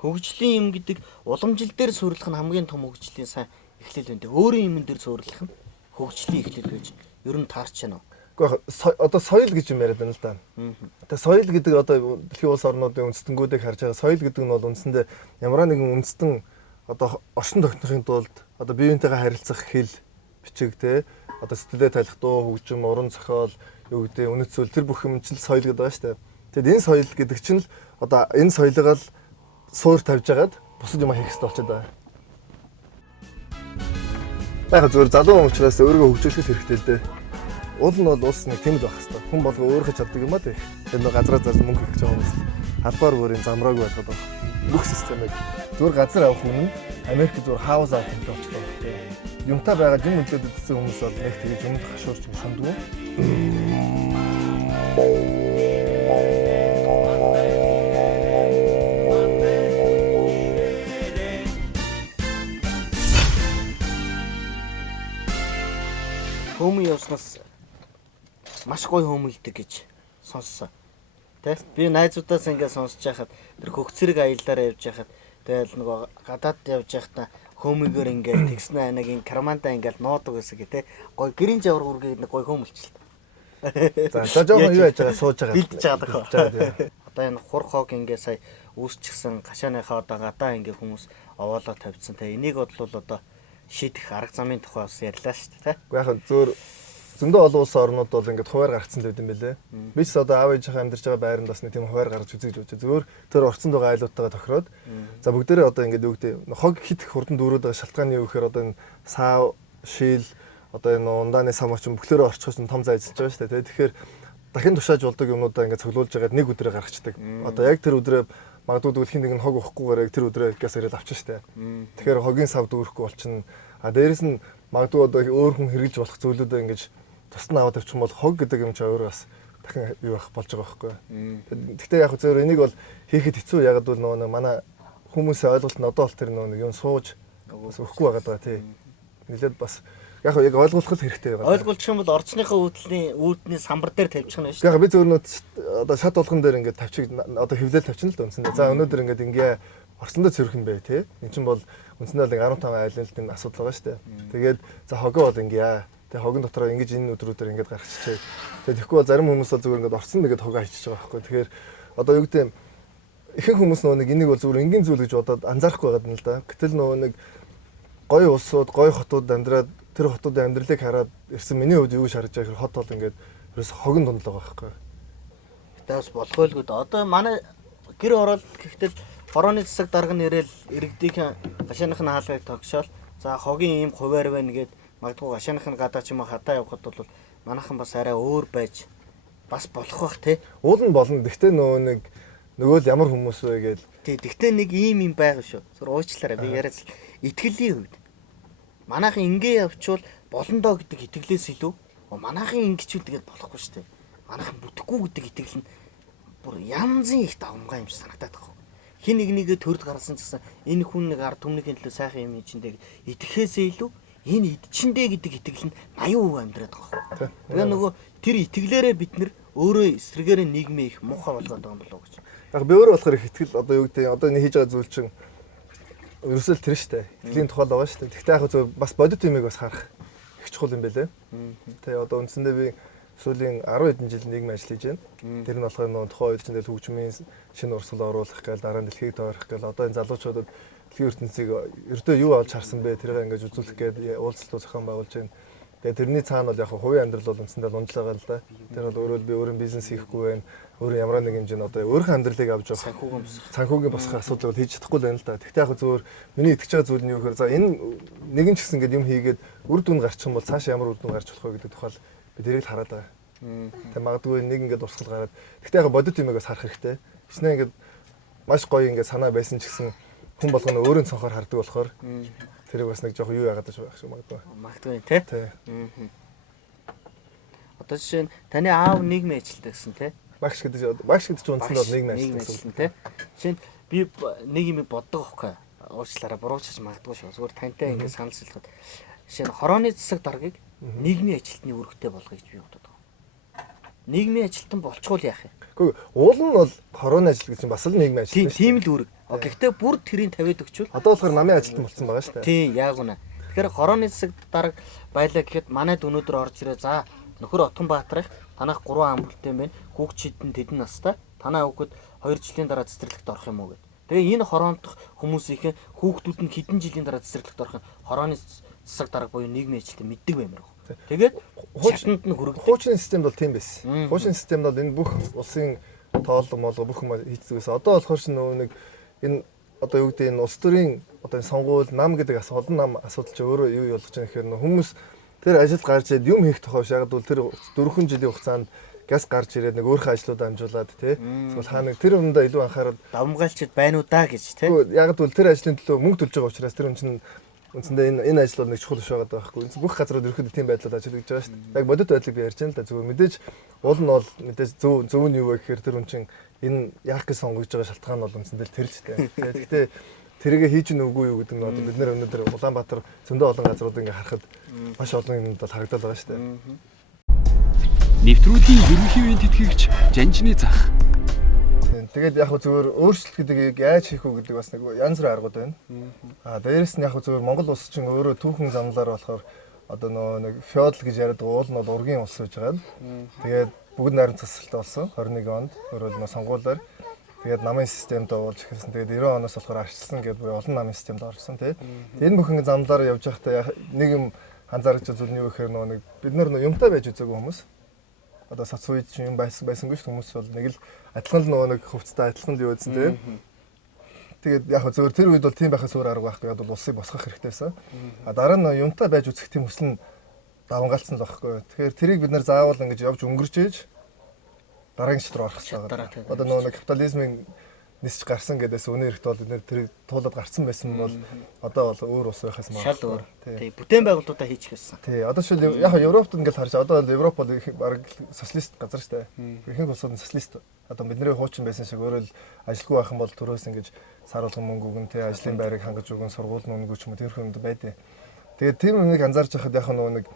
Хөгжлийн юм гэдэг уламжил дээр суурилах нь хамгийн том хөгжлийн сайн эхлэл байна. Өөрийн юмн дээр суурилах нь хөгжлийн эхлэл гэж ер нь таарч байна уу? Гэхдээ одоо соёл гэж юм яриад байна л да. Тэгээ соёл гэдэг одоо дэлхийн улс орнуудын үндэстэнгүүдийг харж байгаа соёл гэдэг нь бол үндсэндээ ямар нэгэн үндэстэн одоо орчин тогтнохын тулд одоо бие биентэйгээ харилцах хэл бичиг те одоо сэтгэлээ талих дуу хөгжим уран зохиол юу гэдэг үнэт зүйл тэр бүх юм чинь соёл гэдэг байгаа шүү дээ. Тэгэд энэ соёл гэдэг чинь л одоо энэ соёлыг л суур тавьж агаад бусад юм хийх хэрэгтэй болчиход байгаа. Яг зөвөр залуу хүн учраас өөрийгөө хөгжүүлэх хэрэгтэй л дээ. Уул нь бол улс нэг тийм л байх хэрэгтэй. Хүн болго өөрөө чаддаг юм аа тий. Тэр нэг газраа зарж мөнгө хийх гэж байгаа хүмүүс албаар бүрийн замрааг байгаад байна. Бүх системийг зүгээр газар авах хүн нь Америк зүгээр хаус авах хэрэгтэй болчихлоо. Юмтай байгаа юм өглөөд идсэн хүмүүс бол нэг тэгэж юмд хашуурч шундгүй. Хөмөн явснаас маш гоё хөмөлдөг гэж сонссон. Тэ? Би найзуудаас ингээд сонсож байхад тэр хөгцөрөг аяллаараа явж байхад Тэгэл нөгөө гадаад явж байхдаа хөмөгөр ингээд тэгснэ нэг кармантаа ингээд нуудаг гэсэн гэ тэ. Гой гэрийн жавар үргээд нэг гой хөмөлчлээ. За жоохон юу яаж байгаа сууж байгаа. Бэлдэж байгаа. Одоо энэ хур хог ингээд сая үүсчихсэн гашааныхаа одоо гадаа ингээд хүмүүс овоолоо тавьчихсан те. Энийг бодлол одоо шийдэх арга замын тухай бас ярьлаа шүү дээ те. Уу яг зөөр зөндөө олон улсын орнууд бол ингээд хуваар гарцсан байт юм бэлээ. Би ч одоо аав ээжийнхээ амьдарч байгаа байранд бас нэг тийм хуваар гаргаж үзэж үзэж зөөр тэр орцсон байгаа айлуудтайгаа тохироод за бүгдээрээ одоо ингээд юу гэдэг хог хит их хурдан дүүрээд байгаа шалтгааны юу гэхээр одоо энэ сав шил одоо энэ ундааны самаач бүхлөөрөө орчихсон том зай ажиллаж байгаа шүү дээ. Тэгэхээр дахин тушааж болдог юмнуудаа ингээд цуглуулж байгаад нэг өдрөө гаргацдаг. Одоо яг тэр өдрөө магадгүй хин нэг нь хог уухгүйгээр тэр өдрөө газ ирээд авчихсан шүү дээ. Тэгэхээр хогийн сав дүүрэхгүй болчихно. А дээрэс нь магадгүй одоо өөр хүн хэрэгжилж болох зүйлүүдээ ингээд тусна аваад авчих юм бол хог гэдэг юм чи өөрөө бас дахин юу байх болж байгаа байхгүй. Гэхдээ яг зөвөр энийг бол хийхэд хэцүү ягаад бол нөгөө манай хүмүүсийн ойлголт нь одоо бол тэр нөгөө юм сууж өгөхгүй байгаа даа тий. Нилээд бас яг ойлгуулах хэрэгтэй байгаа. Ойлгуулчих юм бол орцныхаа үүдний самбар дээр тавьчих нь шүү. Яг би зөвөрнөд одоо шат болгон дээр ингээд тавьчих одоо хөвлөл тавьчихна л да үндсэндээ. За өнөөдөр ингээд ингээ орсондоо цэрх юм бэ тий. Энд чинь бол үндсэндээ л 15 айлын асуудал байгаа шүү дээ. Тэгээд за хогоо бол ингээ тэгээ хогон дотроо ингэж энэ өдрүүдээр ингэж гаргачихжээ. Тэгээ тэгэхгүй бол зарим хүмүүс бол зүгээр ингэж орсон нэгэд хогоо хийчихэж байгаа байхгүй. Тэгэхээр одоо юу гэдэг ихэнх хүмүүс нөгөө нэг энийг бол зүгээр энгийн зүйл гэж бодоод анзаарахгүй байгаа юм л да. Гэтэл нөгөө нэг гоё улсууд, гоё хотууд амьдраад тэр хотуудын амьдралыг хараад ирсэн миний хувьд юу шаарж байгаа гэхээр хот бол ингэж ерөөс хогон дунд л байгаа байхгүй. Гэтэ бас болохойлгүй да. Одоо манай гэр ороод гэхдээ хорооны засаг дарга нэрэл иргэдийн гашааных нь хаалгыг тогшоол. За хогийн ийм хуваар байна гэд магадгүй гашааных нь гадаа ч юм уу хатаа явахад бол манайхан бас арай өөр байж бас болох бах тий. Уул нь болно. Гэхдээ нөгөө л ямар хүмүүс вэ гээл. Тий. Гэхдээ нэг ийм байгаа шүү. Зүр уучлаарай би яриац итгэлийн хувьд. Манайхан ингээ явчвал болно доо гэдэг итгэлээс илүү манайхан ингэчүүл тэгээд болохгүй шүү дээ. Манайхан бүтэхгүй гэдэг итгэл нь бүр янзын их давмгай юм шиг санагдаад байгаа. Хин нэгээ төрд гарсан гэсэн энэ хүн нэг ард түмнийхээ төлөө сайхан юм чиндэг итгэхээсээ илүү энэ идчиндээ гэдэг итгэл нь 80% амьдраад байгаа. Тэгээ нөгөө тэр итгэлээрээ бид нэр өөрөө эсрэгээрээ нийгмээ их муухай болгоод байгаа юм болов уу гэж. Яг би өөрөө болохоор их итгэл одоо юу гэдэг одоо энэ хийж байгаа зүйл чинь ерөөсөө тэр штэ. Итгэлийн тухай л байгаа штэ. Гэхдээ яг зөв бас бодит юмыг бас харах их чухал юм байлээ. Тэгээ одоо үндсэндээ би сүүлийн 10 хэдэн жил нийгмийн ажил хийж байна. Тэр нь болохоор нөгөө тухайн үед чинь хөгжмийн шинэ урсгал оруулах гээл дараа нь дэлхийг тойрох гээл одоо энэ залуучуудад дэлхийн ертөнцийг ердөө юу олж харсан бэ тэрийг ингэж үзүүлэх гээд уулзалтууд зохион байгуулж байна. Тэгээ тэрний цаана бол яг хувийн амьдрал бол үндсэндээ унжлаа гал да. Тэр бол өөрөө би өөрийн бизнес хийхгүй байна. Өөрөө ямар нэг хэмжээнд одоо өөрийнхөө амьдралыг авч явах санхүүгийн босох асуудал бол хийж чадахгүй л байна л да. Тэгтээ яг зөвөр миний итгэж байгаа зүйл нь юу гэхээр за энэ нэгэн ч гэсэн ингэ юм хийгээд үр дүн гарчих юм бол цаашаа ямар үр дүн гарч болох вэ гэдэг тухай би тэрийг хараад байгаа. Тэг магадгүй нэг ингээд урсгал гараад тэгтээ яг бодит юмыг бас харах хэрэгтэй. Хичнээн ингээд маш гоё ингээд санаа байсан ч гэсэн хүн болгоно өөрийн цонхоор хардаг болохоор тэрийг бас нэг жоохон юу яагаад ч байх шиг магадгүй. Магадгүй тий. Одоо жишээ нь таны аав нийгмийн ажилтдаг гэсэн тий. Багш гэдэг чинь үндсэндээ бол нийгмийн ажилтдаг тий. Жишээ нь би нэг юм боддог байхгүй. Уучлаарай буруучж магадгүй шүү. Зүгээр тантай ингээд санал солиход жишээ нь хорооны засаг даргаыг нийгмийн ажилтны үүрэгтэй болгоё гэж би боддог. Нийгмийн ажилтан болчихвол яах юм? Гэхдээ уул нь бол хорооны ажил гэж чинь бас л нийгмийн ажил. Тийм л үүрэг. Гэхдээ бүр тэрийг тавиад өгчвөл одоо болохоор намын ажилтан болсон байгаа шүү дээ. Тийм яг үнэ. Тэгэхээр хорооны засаг дарга байлаа гэхэд манайд өнөөдөр орж ирээ. За нөхөр Отгонбаатрих танах 3 ам бүлтэй байна. Хүүхчид нь тэдэн настай. Танаа хүүхэд 2 жилийн дараа цэцэрлэгт орох юм уу гэд. Тэгээ энэ хороонтох хүмүүсийн хүүхдүүд нь хэдэн жилийн дараа цэцэрлэгт орох нь хорооны засаг дарга буюу нийгмийн ажилтан мэддэг баймаар. Тэгээд хуучинд нь хүрэгдэг. Хуучны системд бол тийм байсан. Хуучны системд бол энэ бүх улсын тооллого молго бүх юм хийцдэг байсан. Одоо болохоор ч нөгөө нэг энэ одоо юу гэдэг энэ улс төрийн одоо энэ сонгуул нам гэдэг асуудал нам асуудал чи өөрөө юу болгож байгаа гэхээр хүмүүс тэр ажилд гарч ирээд юм хийх тохиолж яг бол тэр 4 жилийн хугацаанд газ гарч ирээд нэг өөрийнхөө ажлуудаа амжуулаад тий. Эсвэл хаа нэг тэр өмнөдөө илүү анхаарал давмгайлчд байна уу да гэж тий. Яг бол тэр ажлын төлөө мөнгө төлж байгаа учраас тэр хүн чинь үндсэндээ энэ ажил бол нэг чухал биш байгаа байхгүй. Бүх газрууд ерөөхдөө тийм байдлаар ажиллаж байгаа шүү дээ. Яг бодит байдлыг би ярьж байна л да. Зүгээр мэдээж уул нь бол мэдээж зөв нь юу вэ гэхээр тэр хүн чинь энэ яах гэж сонгож байгаа шалтгаан нь бол үндсэндээ тэр л дээ. Гэхдээ тэрийг хийж гэнэ үгүй юу гэдэг нь одоо бид нэр өнөөдөр Улаанбаатар зөндөө олон газрууд ингээ харахад маш олон юмд бол харагдаад байгаа шүү дээ. Нэвтрүүлгийн ерөнхий үеийн тэтгэгч Жанжины зах. Тэгээд яг зөвөр өөрчлөлт гэдгийг яаж хийх вэ гэдэг бас нэг янз бүрийн аргууд байна. Дээрээс нь яг зөвөр Монгол улс чинь өөрөө түүхэн замналаар болохоор одоо нэг феодал гэж яриад уул нь бол ургийн улс гэж байгаа. Тэгээд бүгд найран засалтай болсон 21 онд өөрөө сонгуулиар. Тэгээд намын системд оруулж эхэлсэн. Тэгээд 90 оноос болохоор арчилсан гэдэг буюу олон намын системд орсон тий. Энэ бүхэн замналаар явж байхдаа нэг юм анзаарч зүйл нь юу гэхээр нэг бид нар юмтай байж үзээгүй хүмүүс. Одоо соц үед чинь юм байсангүй ш хүмүүс бол нэг л адилхан л нэг хөвцтэй адилхан л юу гэсэн тий. Тэгээд яг зөвөр тэр үед бол тийм байхаас өөр арга байхгүй бол улсыг босгох хэрэгтэйсэн. Дараа нь юмтай байж үзэх тийм хүсэл нь давангаалцсан л байхгүй. Тэгэхээр тэрийг бид нар заавал ингэж явж өнгөрч ээж дараагийн шат руу орох хэрэгтэй. Одоо нэг капитализмын нисч гарсан гэдээс өнөө ирэхэд бол бид нэр тэрийг туулаад гарцсан байсан бол одоо бол өөр ус байхаас маа. Шал өөр. Тий. Бүтээн байгууллагуудаа хийчих гэсэн. Тий. Одоо шил яг Европт ингээд харж одоо Европ бол баг социалист газар шүү дээ. Ихэнх улсууд нь социалист. Одоо бидний хуучин байсан шиг өөрөө л ажилгүй байх юм бол төрөөс ингэж сар болгон мөнгө өгөн тий ажлын байрыг хангаж өгөн сургууль нүнгүү ч юм уу тэр хүнд байдیں۔ Тэгээд тэр үнийг анзаарч байхад яг нэг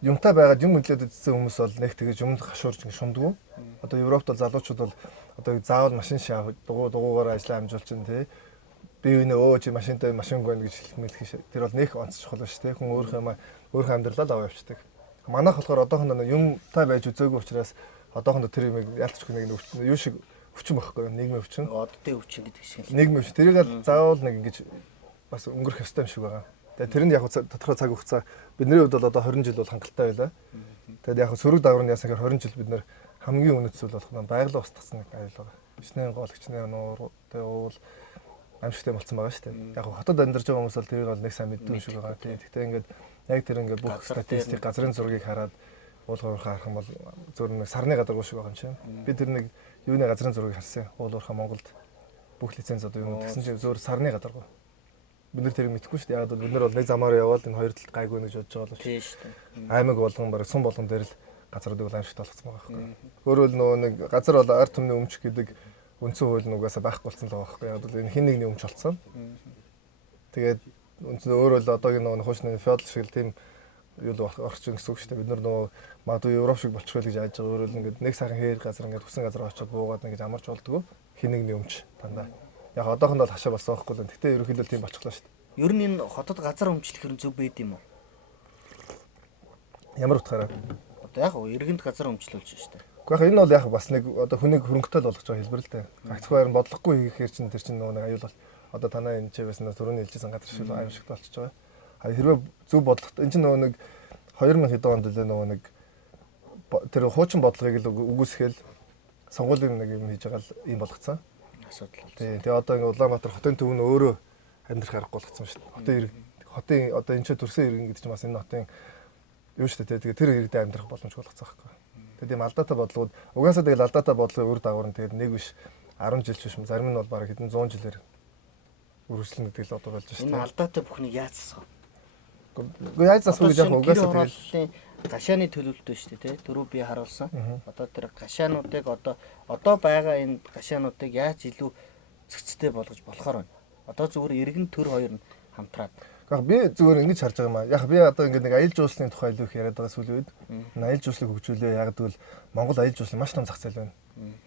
юмтай байгаад юм хөдлөд идсэн хүмүүс бол нэг тэгэж юмд хашуурч ингэ шундгүй. Одоо Европт бол залуучууд бол одоо заавал машин шаа дугуугаар ажиллаа амжуулчин тий. Би өнөө өөч машинтай машингүй байна гэж хэлмэлх ш. Тэр бол нэг онц чухал ба ш тий. Хүн өөрийнхөө амьдралаа аваа явчихдаг. Манайх болохоор одоохондоо юмтай байж үзээгүй учраас одоохондоо тэр юм ялцчих нэг юу шиг өвчин байхгүй нийгмийн өвчин. Оддын өвчин гэдэг шиг. Нийгмийн өвчин. Тэрийг заавал нэг ингэж бас өнгөрөх ёстой юм шиг байгаа. Тэгээд тэрэнд яг тодорхой цаг хугацаа бидний хувьд бол одоо 20 жил бол хангалттай байлаа. Тэгээд яг сөрөг дагаврын ясаар 20 жил бид нэр хамгийн үнэт зүйл болох нь байгалаа устгасан нэг аюул байгаа. Хичнээн гол хичнээн нуур тэгээд уул амжилттай болсон байгаа шүү дээ. Яг хотод амьдарч байгаа хүмүүс бол тэрийг бол нэг сайн мэддэг юм шиг байгаа. Тэгэхдээ ингээд яг тэр ингээд бүх статистик газрын зургийг хараад уулуурхаа харах юм бол зөвхөн нэг сарны гадаргуу шиг байгаа юм чинь. Би тэр нэг юуны газрын зургийг харсан. Уулуурхаа Монголд бүх лиценз одоо юм гэсэн чинь зөвхөн сарны гадаргуу. Бид нар тэрийг мэдэхгүй шүү дээ. Яг бид нар бол нэг замаар яваад энэ хоёр талд гайгүй гэж бодож байгаа л тийм шүү дээ. Аймаг болгон бараг сум болгон дээр л газруудыг бол аимшигт болгоцсон байгаа байхгүй. Өөрөөр нэг газар бол ард түмний өмч гэдэг үндсэн хууль нь угаасаа байхгүй болсон л байгаа байхгүй. Яг бол энэ хин нэгний өмч болсон. Тэгээд үндсэн өөрөө л одоогийн нэг хуучны феодал шиг тийм юу л орчих гэсэн үг шүү дээ. Бид нар нөгөө магадгүй Европ шиг болчих байл гэж яаж байгаа. Өөрөө л ингээд нэг сайхан хээр газар ингээд хүсэн газар очиод буугаад ингэж амарч болдгоо. Хин нэгний өмч дандаа. Яг одоохондоо л хашаа болсон байхгүй л. Гэтэ ерөнхийдөө тийм болчихлоо шүү дээ. Ер нь энэ хотод газар өмчлөх хэрэг зөв байд юм уу? Ямар утгаараа? Одоо яг иргэнд газар өмчлүүлж шүү дээ. Гэхдээ энэ бол яг бас нэг одоо хүнийг хөрөнгөтэй л болгож байгаа хэлбэр л дээ. Гагцхой харин бодлогогүй хийхээр чинь тэр чинь нөгөө нэг аюул бол одоо танаа энэ ч байсан түрүүний хэлжсэн газар шиг аимшигт болчихж байгаа. Хэрвээ зөв бодлоготой энэ чинь нөгөө нэг 2000 хэд онд л нөгөө нэг тэр хуучин бодлогыг л үгүйсгээл сонгуулийн нэг юм хийж байгаа л ийм болгоцсон. Асуудал. Тэгээ одоо ингээ Улаанбаатар хотын төв нь өөрөө амьдрах аргагүй болгоцсон шүү дээ. Хотын одоо энэ ч төрсэн иргэн гэдэг чинь бас энэ хотын юу шүү дээ. Тэгээ тэр иргэдэд амьдрах боломжтой болгоцсон байхгүй. Тэгээ тийм алдаатай бодлогууд угаасаа тэгэл алдаатай бодлогын үр дагавар нь тэгээд нэг биш 10 жил ч биш юм. Зарим нь бол бараг хэдэн 100 жилээр үргэлжлэн гэдэг л одоо болж шүү дээ. Энэ алдаатай бүхнийг яаж засах вэ? Гэхдээ яаж засах вэ гэж яг угаасаа тэгэл гашааны төлөвлөлт шүү дээ тий. Түрүү би харуулсан. Одоо тэр гашаануудыг одоо байгаа энэ гашаануудыг яаж илүү цэцтэй болгож болохоор байна. Одоо зүгээр иргэн төр хоёр нь хамтраад. Гэхдээ би зүгээр ингэж харж байгаа юм аа. Яг би одоо ингэ нэг аялал жуулчлалын тухай илүү их яриад байгаа сүүлийн үед. Аялал жуулчлалыг хөгжүүлээ. Яг гэвэл Монгол аялал жуулчлал маш том зах зээл байна.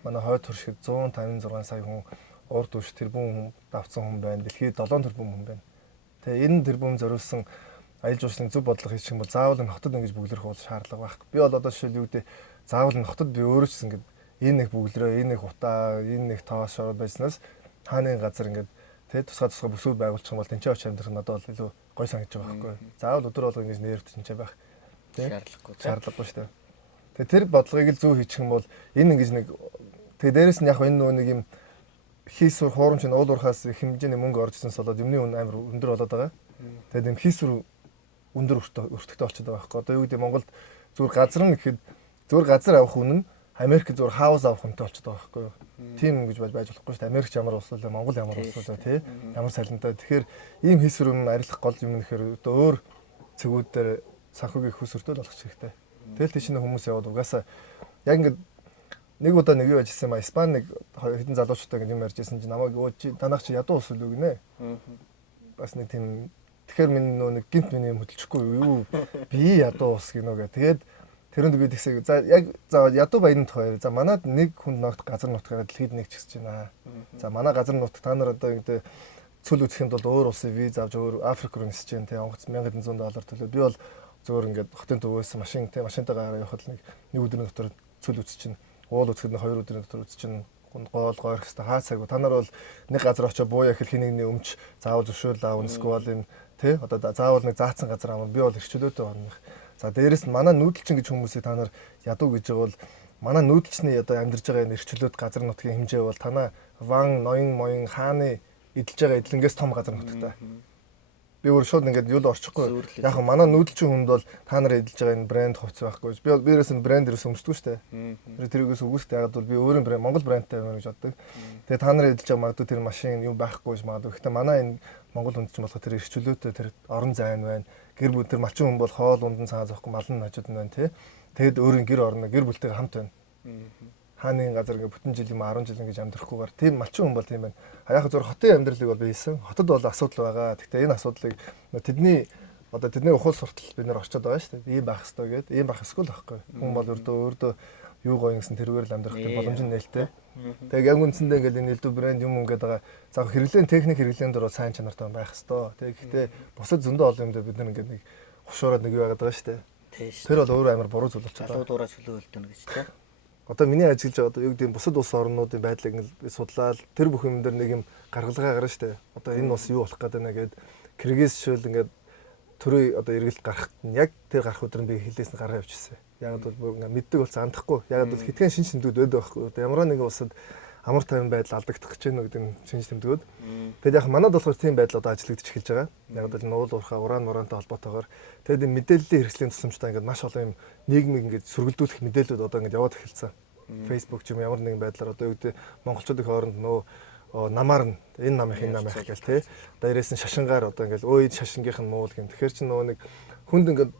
Манай хойд төршид 156 сая хүн, урд үш тэрбум хүн давцсан хүн байна. Дэлхийд 7 тэрбум хүн байна. Тэгээ энэ тэрбум зориулсан аялал жуулчлалын зөв бодлого хийчих юм бол заавал энэ хотод ингэж бүглэрэх бол шаардлага байхгүй. Би бол одоо жишээл юу гэдэг заавал энэ хотод би өөрөө ч ингэж энэ нэг бүглэрээ, энэ нэг утаа, энэ нэг тоос шороод байснаас хааны газар ингэж тэ тусгай бүсүүд байгуулчих юм бол тэнцээ очиж амьдрах нь одоо бол илүү гой санагдаж байгаа байхгүй. Заавал өдөр болго ингэж нэрвт тэнцээ байх. Шаардлагагүй шүү дээ. Тэгээ тэр бодлогыг л зөв хийчих юм бол энэ ингэж нэг тэгээ дээрэс нь яг энэ нөгөө нэг юм хийсвэр хуурамч нь уулуурхаас их хэмжээний мөнгө орж ирсэнс болоод юмны үн амар өндөр болоод байгаа. Тэгээд энэ хийсвэр өндөр өртөгтэй болчиход байгаа байхгүй. Одоо юу гэдэг Монголд зүгээр газар нь гэхэд зүгээр газар авах үн нь Америк зүгээр хаус авах үнэтэй болчиход байгаа байхгүй юу. Тийм юм гэж байж болохгүй шүү дээ. Америк ямар улс вэ? Монгол ямар улс вэ? Тэ? Ямар салентай. Тэгэхээр ийм хийсвэр үн арилах гол юм нэхэр одоо өөр цэгүүд дээр санхүүгийн их өсөртөл болгох хэрэгтэй. Тэгэл тийш нэг хүмүүс яваад угаасаа яг ингээд нэг удаа нэг юу ажилласан юм а Испани нэг хэдэн залуучтай юм ярьжсэн чинь намайг өө танах чи ядуу ус үү гинэ. Бас нэг тийм тэгэхээр миний нөө нэг гинт миний юм хөдөлчихгүй юу би ядуу ус гинэ гэ. Тэгээд Тэрэнд би тэгсэг за яг за ядуу баян хоёр. За манад нэг хүн ногт газар нутгаараа дэлхийд нэг чигсэж байна. За манай газар нутг та нар одоо ингэ цөл үзэхэд бол өөр улсын виз авч өөр Африк руу нисэж जैन те онгоц $1100 төлөө. Би бол зөвөр ингээд хотын төвөөс машинтайгаар явхад нэг өдрийн дотор цөл үзэж чинь. Уул үзэхэд 2 өдрийн дотор үзэж чинь. Гол гойрох хэвээр хаацаагүй. Та нар бол нэг газар очиж бууя гэхэл хинэгний өмч заавал зөвшөөрөл аавна эсвэл юм тий одоо заавал нэг заацсан газар аавна. Би бол эрхчлөөтэй орных. За дээрэс нь манай нүүдэлчин гэж хүмүүсийг та нар ядуу гэж байгаа бол манай нүүдэлчний одоо амьдарч байгаа энэ эрхчлөөт газар нутгийн хэмжээ бол танаа Ван, Ноён, Моён хааны эдэлж байгаа эдлэнгээс том газар нутагтай. Би өөр шууд ингээд юул орчихгүй. Яг нь манай нүүдэлчин хүнд бол та нар эдэлж байгаа энэ брэнд хувьц байхгүй. Би биерээс нь брэнд ерөөс өмсдөггүй шүү дээ. Тэрийгээс үгүйстэй ягаад бол би өөрийн брэнд Монгол брэндтэй байна гэж боддог. Тэгээ та нар эдэлж байгаа магадгүй тэр машин юм байхгүй гэж магадгүй. Гэхдээ манай энэ Монгол хүнд ч болохоо тэр эрхчлөөтэй тэр орон зайн байна. Гэр бүл тэр малчин хүн бол хоол ундан цаа зоохгүй мал нь хажууд нь байна тий. Тэгэд өөрийн гэр орно гэр бүлтэйгээ хамт байна. Хааны газар ингээ бүтэн жил юм 10 жил ингэж амьдрахгүйгээр тийм малчин хүн бол тийм байна. Яг зөв хотын амьдралыг бол би хийсэн. Хотод бол асуудал байгаа. Гэхдээ энэ асуудлыг тэдний ухаал суртал бид нэр орчод байгаа шүү дээ. Ийм байх ёстой гэдэг. Ийм байх ёсгүй л байхгүй. Хүн бол өөртөө юу гоё гэсэн тэрүүгээр л амьдрах тийм боломж нь нээлттэй. Тэгээ яг үндсэндээ ингээл энэ элдв брэнд юм ингээд байгаа. За хэрэглэн техник хэрэглэн дөрөв сайн чанартай байх ёстой. Тэгээ гэхдээ бусад зөндөө олон юм дээр бид нар ингээд нэг хушуураад нэг юу яагаад байгаа шүү дээ. Тэр бол өөрөө амар буруу зүйл болчиход байгаа. Залуудаараа чөлөөлтөн гэж тийм. Одоо миний ажиллаж байгаа одоо юу гэдэг бусад улс орнуудын байдлыг ингээд судлаад тэр бүх юм дээр нэг юм гаргалгаа гарна шүү дээ. Одоо энэ бас юу болох гээд байна гэд Кыргыз шил ингээд төрөө одоо эргэлт гарахт нь яг тэр гарах өдөр нь би хилээс нь гаргаа явчихсан. Яг бол ингээд мэддэг бол зандахгүй. Яг бол хитгэн шин тэмдгүүд байдаг байхгүй. Одоо ямар нэгэн улсад амар тайван байдал алдагдах гэж байна гэдэг нь шинж тэмдгүүд. Тэгэд яг манад болохоор тийм байдал одоо ажиллагдаж эхэлж байгаа. Яг бол нуул уурхаа урантай холбоотойгоор тэгэд энэ мэдээллийн хэрэгслийн тусламжтай ингээд маш олон юм нийгмийг ингээд сүргэлдүүлэх мэдээлэлүүд одоо ингээд яваад эхэлсэн. Facebook ч юм ямар нэгэн байдлаар одоо юу гэдэг монголчуудын хооронд намаар нь энэ намынх гэл тий. Дээрээс нь шашингаар одоо ингээд өө шашингийнх нь муу л гэн. Тэгэхээр чи нөгөө нэг хүнд ингээд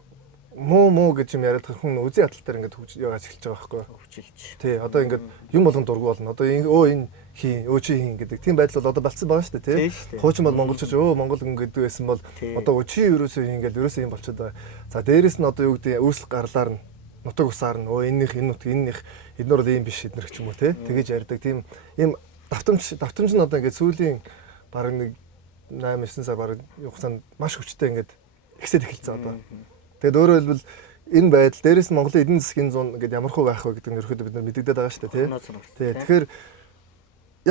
муу гэж юм яриад хүн үзий хатал дээр ингээд яваад эхэлж байгаа байхгүй юу? Хүчилж. Тий. Одоо ингээд юм болгон дургу болно. Одоо энэ хийн чи хийн гэдэг тийм байдал бол одоо болцсон байгаа шүү дээ тий. Хуучин бол монголчууд монгол хүн гэдэг байсан бол одоо чи ерөөсөө хийн гэдэг ерөөсөө юм болчиход байгаа. За дээрээс нь одоо юу гэдэг үүсэл гарлаар нь нутаг усаар нь энийх энэ нутаг энийх эднэр бол ийм биш эднэр ч юм уу тий. Тэгэж ярьдаг тийм ийм давтамж нь одоо ингээд сүүлийн бараг нэг 8-9 сар бараг хугацаанд маш хүчтэй ингээд ихсээд эхэлсэн одоо. Тэгэд өөрөөр хэлбэл энэ байдал дээрээс нь Монголын эдийн засгийн зүүн ингээд ямар хөө байх вэ гэдэг нь ерөөхдөө бид нар мэдэгдээд байгаа шүү дээ тий. Тэгэхээр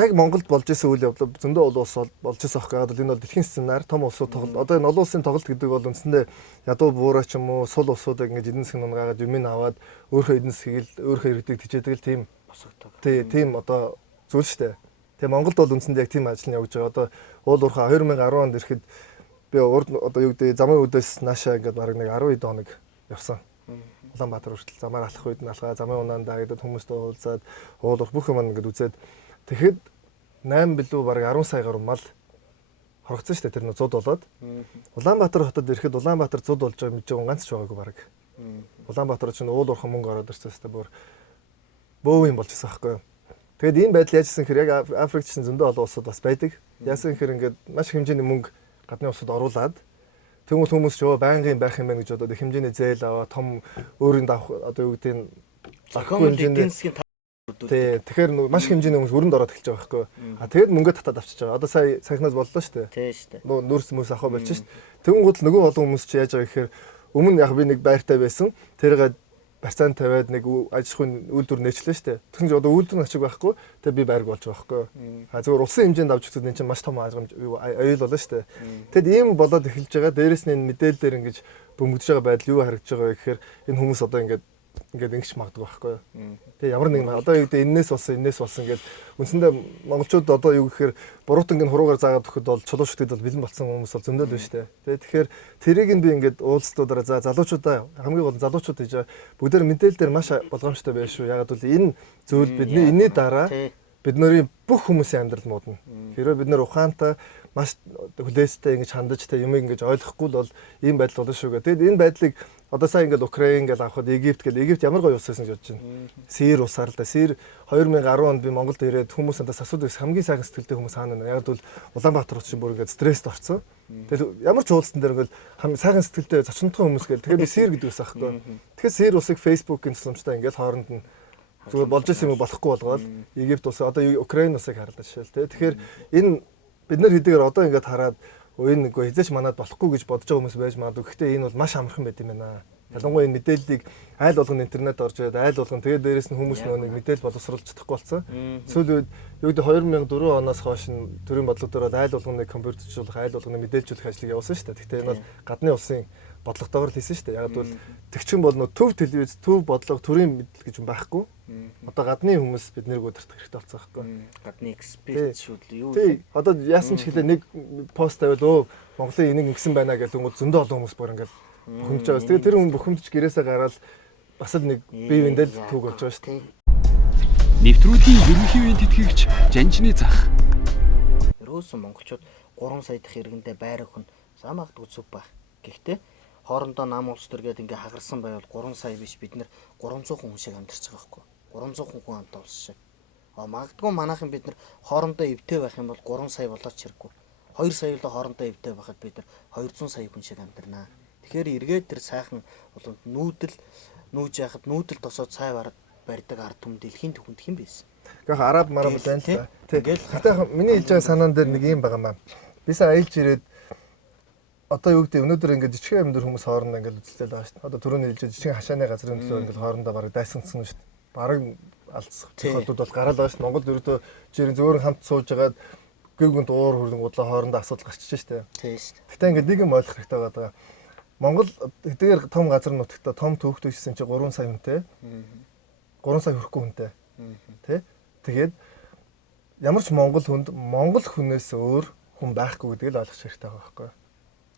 яг Монголд болж исэн үйл явдал зөндөө олон улс болж исэн ах гэдэг энэ бол дэлхийн сценаар том улсууд тоглолт. Одоо энэ олон улсын тоглолт гэдэг бол үндсэндээ ядуу буураа ч юм уу сул улсуудыг ингээд эдийн засгийн нунгаад юмыг аваад өөрийнхөө эдийн засгийг л өөрийнхөө иргэдэг тэжээдэг л тийм босгодог. Тий, тийм одоо зүйл шүү дээ. Тэгээ Монголд бол үндсэндээ яг тийм ажил нь явж байгаа. Одоо уул уурхаа 2010 онд ирэхэд би урд одоо юу гэдэг замын үдээс наашаа ингээд бараг нэг 12 хоног явсан. Улаанбаатар хүртэл замаар алхах үед нь алхаа замын унаандаа гэдэг хүмүүстэй уулзаад уул уурх бүх юм ингээд үзээд тэгэхэд 8 билүү бараг 10 сая гаруй мал хорогцсон шүү дээ тэр нь зуд болоод. Улаанбаатар хотод ирэхэд Улаанбаатар зуд болж байгаа мэдж байгаа ганц ч байгаагүй бараг. Улаанбаатар чинь уул уурхан мөнгө ороод ирсэн шүү дээ бүр бөө юм болж байгаа байхгүй юу. Тэгэд энэ байдал яажсэн хэр яг Африкт чинь зөндөө олон улсууд бас байдаг. Яасан хэр ингээд маш хэмжээний мөнгө гадны улсууд оруулаад тэгвэл хүмүүс ч байнгын байх юм байна гэж бодоод хэмжээний зээл аваа том өөрийн одоо юу гэдэг нь зохион эдийн засгийн тэгэхээр маш хэмжээний хүмүүс өрөнд ороод эхэлж байгаа байхгүй. Тэгээд мөнгө татаад авчиж байгаа. Одоо сая саяхнаас боллоо шүү дээ. Тийм шүү дээ. Нүүрс мөс авах болж шүү дээ. Тэгвэл нөгөө олон хүмүүс чи яаж байгаа гэхээр өмнө яг би нэг байртай байсан. Тэргээ барьцаан тавиад нэг аж ахуйн үйлдвэр нээчлээ шүү дээ. Тэгсэн чинь одоо үйлдвэр ачиг байхгүй. Тэгээд би байрг болж байгаа байхгүй. Зөвхөн улсын хэмжээнд авч үзэх нь чинь маш том аюул болно шүү дээ. Тэгэд ийм болоод эхэлж байгаа. Дээрээс нь энэ мэдээлэлээр ингэж бөмбөгдөж байгаа байдал юу харагдаж байгаа вэ гэхээр энэ хүмүүс одоо ингээд ингэж магадгүй байхгүй юу. Тэгээ ямар нэгэн одоо юу гэдэг энээс болсон гэдэг үндсэндээ монголчууд одоо юу гэхээр буруутан гин хуруугаар заагаад өгөхөд бол чулуушгтд бол бэлэн болсон хүмүүс бол зөндөл байна шүү дээ. Тэгэхээр тэрийг нь би ингээд уулзтуудаараа за залуучуудаа хамгийн гол залуучууд хийж бүгдээр мэдээлэл дээр маш болгоомжтой байх шүү. Ягаад бол энэ зүйл бидний энэний дараа бидний бүх хүмүүсийн амьдрал муудна. Хэрвээ бид нэр ухаантай маш хүлээстэй ингэж хандаж та юмыг ингэж ойлгохгүй л бол ийм байдал болно шүү. Тэгэд энэ байдлыг одоо сая ингээд Украин гэж авахд Египт ямар гоё улс байсан гэж бодож байна. Сир усаар л да. Сир 2010 онд би Монголд ирээд хүмүүс надаас асуудаг хамгийн сайхан сэтгэлтэй хүмүүс хаана вэ? Яг бол Улаанбаатар ус чинь бүр ингээд стресст орсон. Тэгэл ямар ч уулзсан дээр ингээл сайхан сэтгэлтэй зочинтой хүмүүс гэл тэгэхээр би сэр гэдэг ус аахгүй. Тэгэхээр сэр усыг Facebook-ийн тусламжтай ингээл хооронд нь зүгээр болж исэн юм болохгүй болгоод Египт ус одоо Украин усыг харлаа жишээл те. Тэгэхээр энэ бид нар хэдийгээр одоо ингээд хараад энэ нөгөө хизээч манад болохгүй гэж бодож байгаа хүмүүс байж магадгүй. Гэхдээ энэ бол маш амархан байт юм байна. Ялангуяа энэ мэдээллийг айл болгон интернет орж ирээд айл болгон тэгээд дээрээс нь хүмүүс нэг мэдээлэл боловсруулж чадахгүй болсон. Сүүл үед юу гэдэг 2004 оноос хойш төрийн бодлого дээр бол айл болгоныг компьютерлжуулах, айл болгоныг мэдээлжүүлэх ажлыг явуулсан шүү дээ. Гэхдээ энэ бол гадны улсын бодлоготойгоор л хийсэн шүү дээ. Яг бол тэгчин бол нөө төв телевиз, төв бодлого, төрийн мэдэл гэж юм байхгүй. Одоо гадны хүмүүс бид нэрг удирдах хэрэгтэй болсон байхгүй. Гадны эксперт шүү дээ. Юу вэ? Одоо яасан ч хэлээ нэг пост тавиал Монголын энийг ингэсэн байна гэх юм бол зөндөө олон хүмүүс бүр ингээд бухимдж байгаа. Тэгээд тэр хүн бухимдж гэрээсээ гараад бас л нэг бие биендээ түүг болж байгаа шүү дээ. Нэвтрүүлгийн ерөнхий үеийн тэтгэгч Жанжины зах. Ерөөсөн монголчууд 3 сая дахь иргэндээ байр өгөх нь самаагт үзүг байх. Гэхдээ хоорондоо нам улс төр гэдэг ингээ хагарсан байвал 3 сая биш бид нэр 300 хүн шиг амьдарч байгаа байхгүй. 300 хүн амтаа улс шиг. Магадгүй манайхан бид нар хоорондоо эвтэй байх юм бол 3 сая болооч хэрэггүй. 2 сая л хоорондоо эвтэй байхад бид нар 200 сая хүн шиг амьдарнаа. Тэгэхээр эргээд тэр сайхан болон нүүж яхад нүүдэл тосоо цай барьдаг ард түмэн дэлхийн түвшинд хэн байсан. Гэхдээ араб мараб байна л та. Гэхдээ миний хэлж байгаа санаан дээр нэг юм байгаа маа. Бисаа аялж ирээд одоо юу гэдэг өнөөдөр ингээд жижиг амьдар хүмүүс хоорондоо ингээд үзэлтэй байгаа шүү дээ. Одоо түрүүний хэлж жижиг хашааны газрын төлөө ингээд хоорондоо бараг дайсанцсан шүү дээ. Бараг алдсан. Тохиолдлууд бол гараад байгаа шүү дээ. Монгол ерөөдөө жирийн зөөр хамт сууж агаад гүйгүнд уур хөрөнгөдлөө хоорондоо асуудал гарчиж шүү дээ. Тийм шүү дээ. Гэхдээ ингээд нэг юм ойлгох хэрэгтэй байгаа. Монгол хэдийгээр том газар нутагта том төвхт үйсэн чи 3 сая хүнтэй. 3 сая хүрэхгүй хүнтэй. Тэ? Тэгээд ямар ч монгол хүнээс өөр хүн байхгүй гэдгийг л ойлгох хэрэгтэй байгаа байхгүй юу?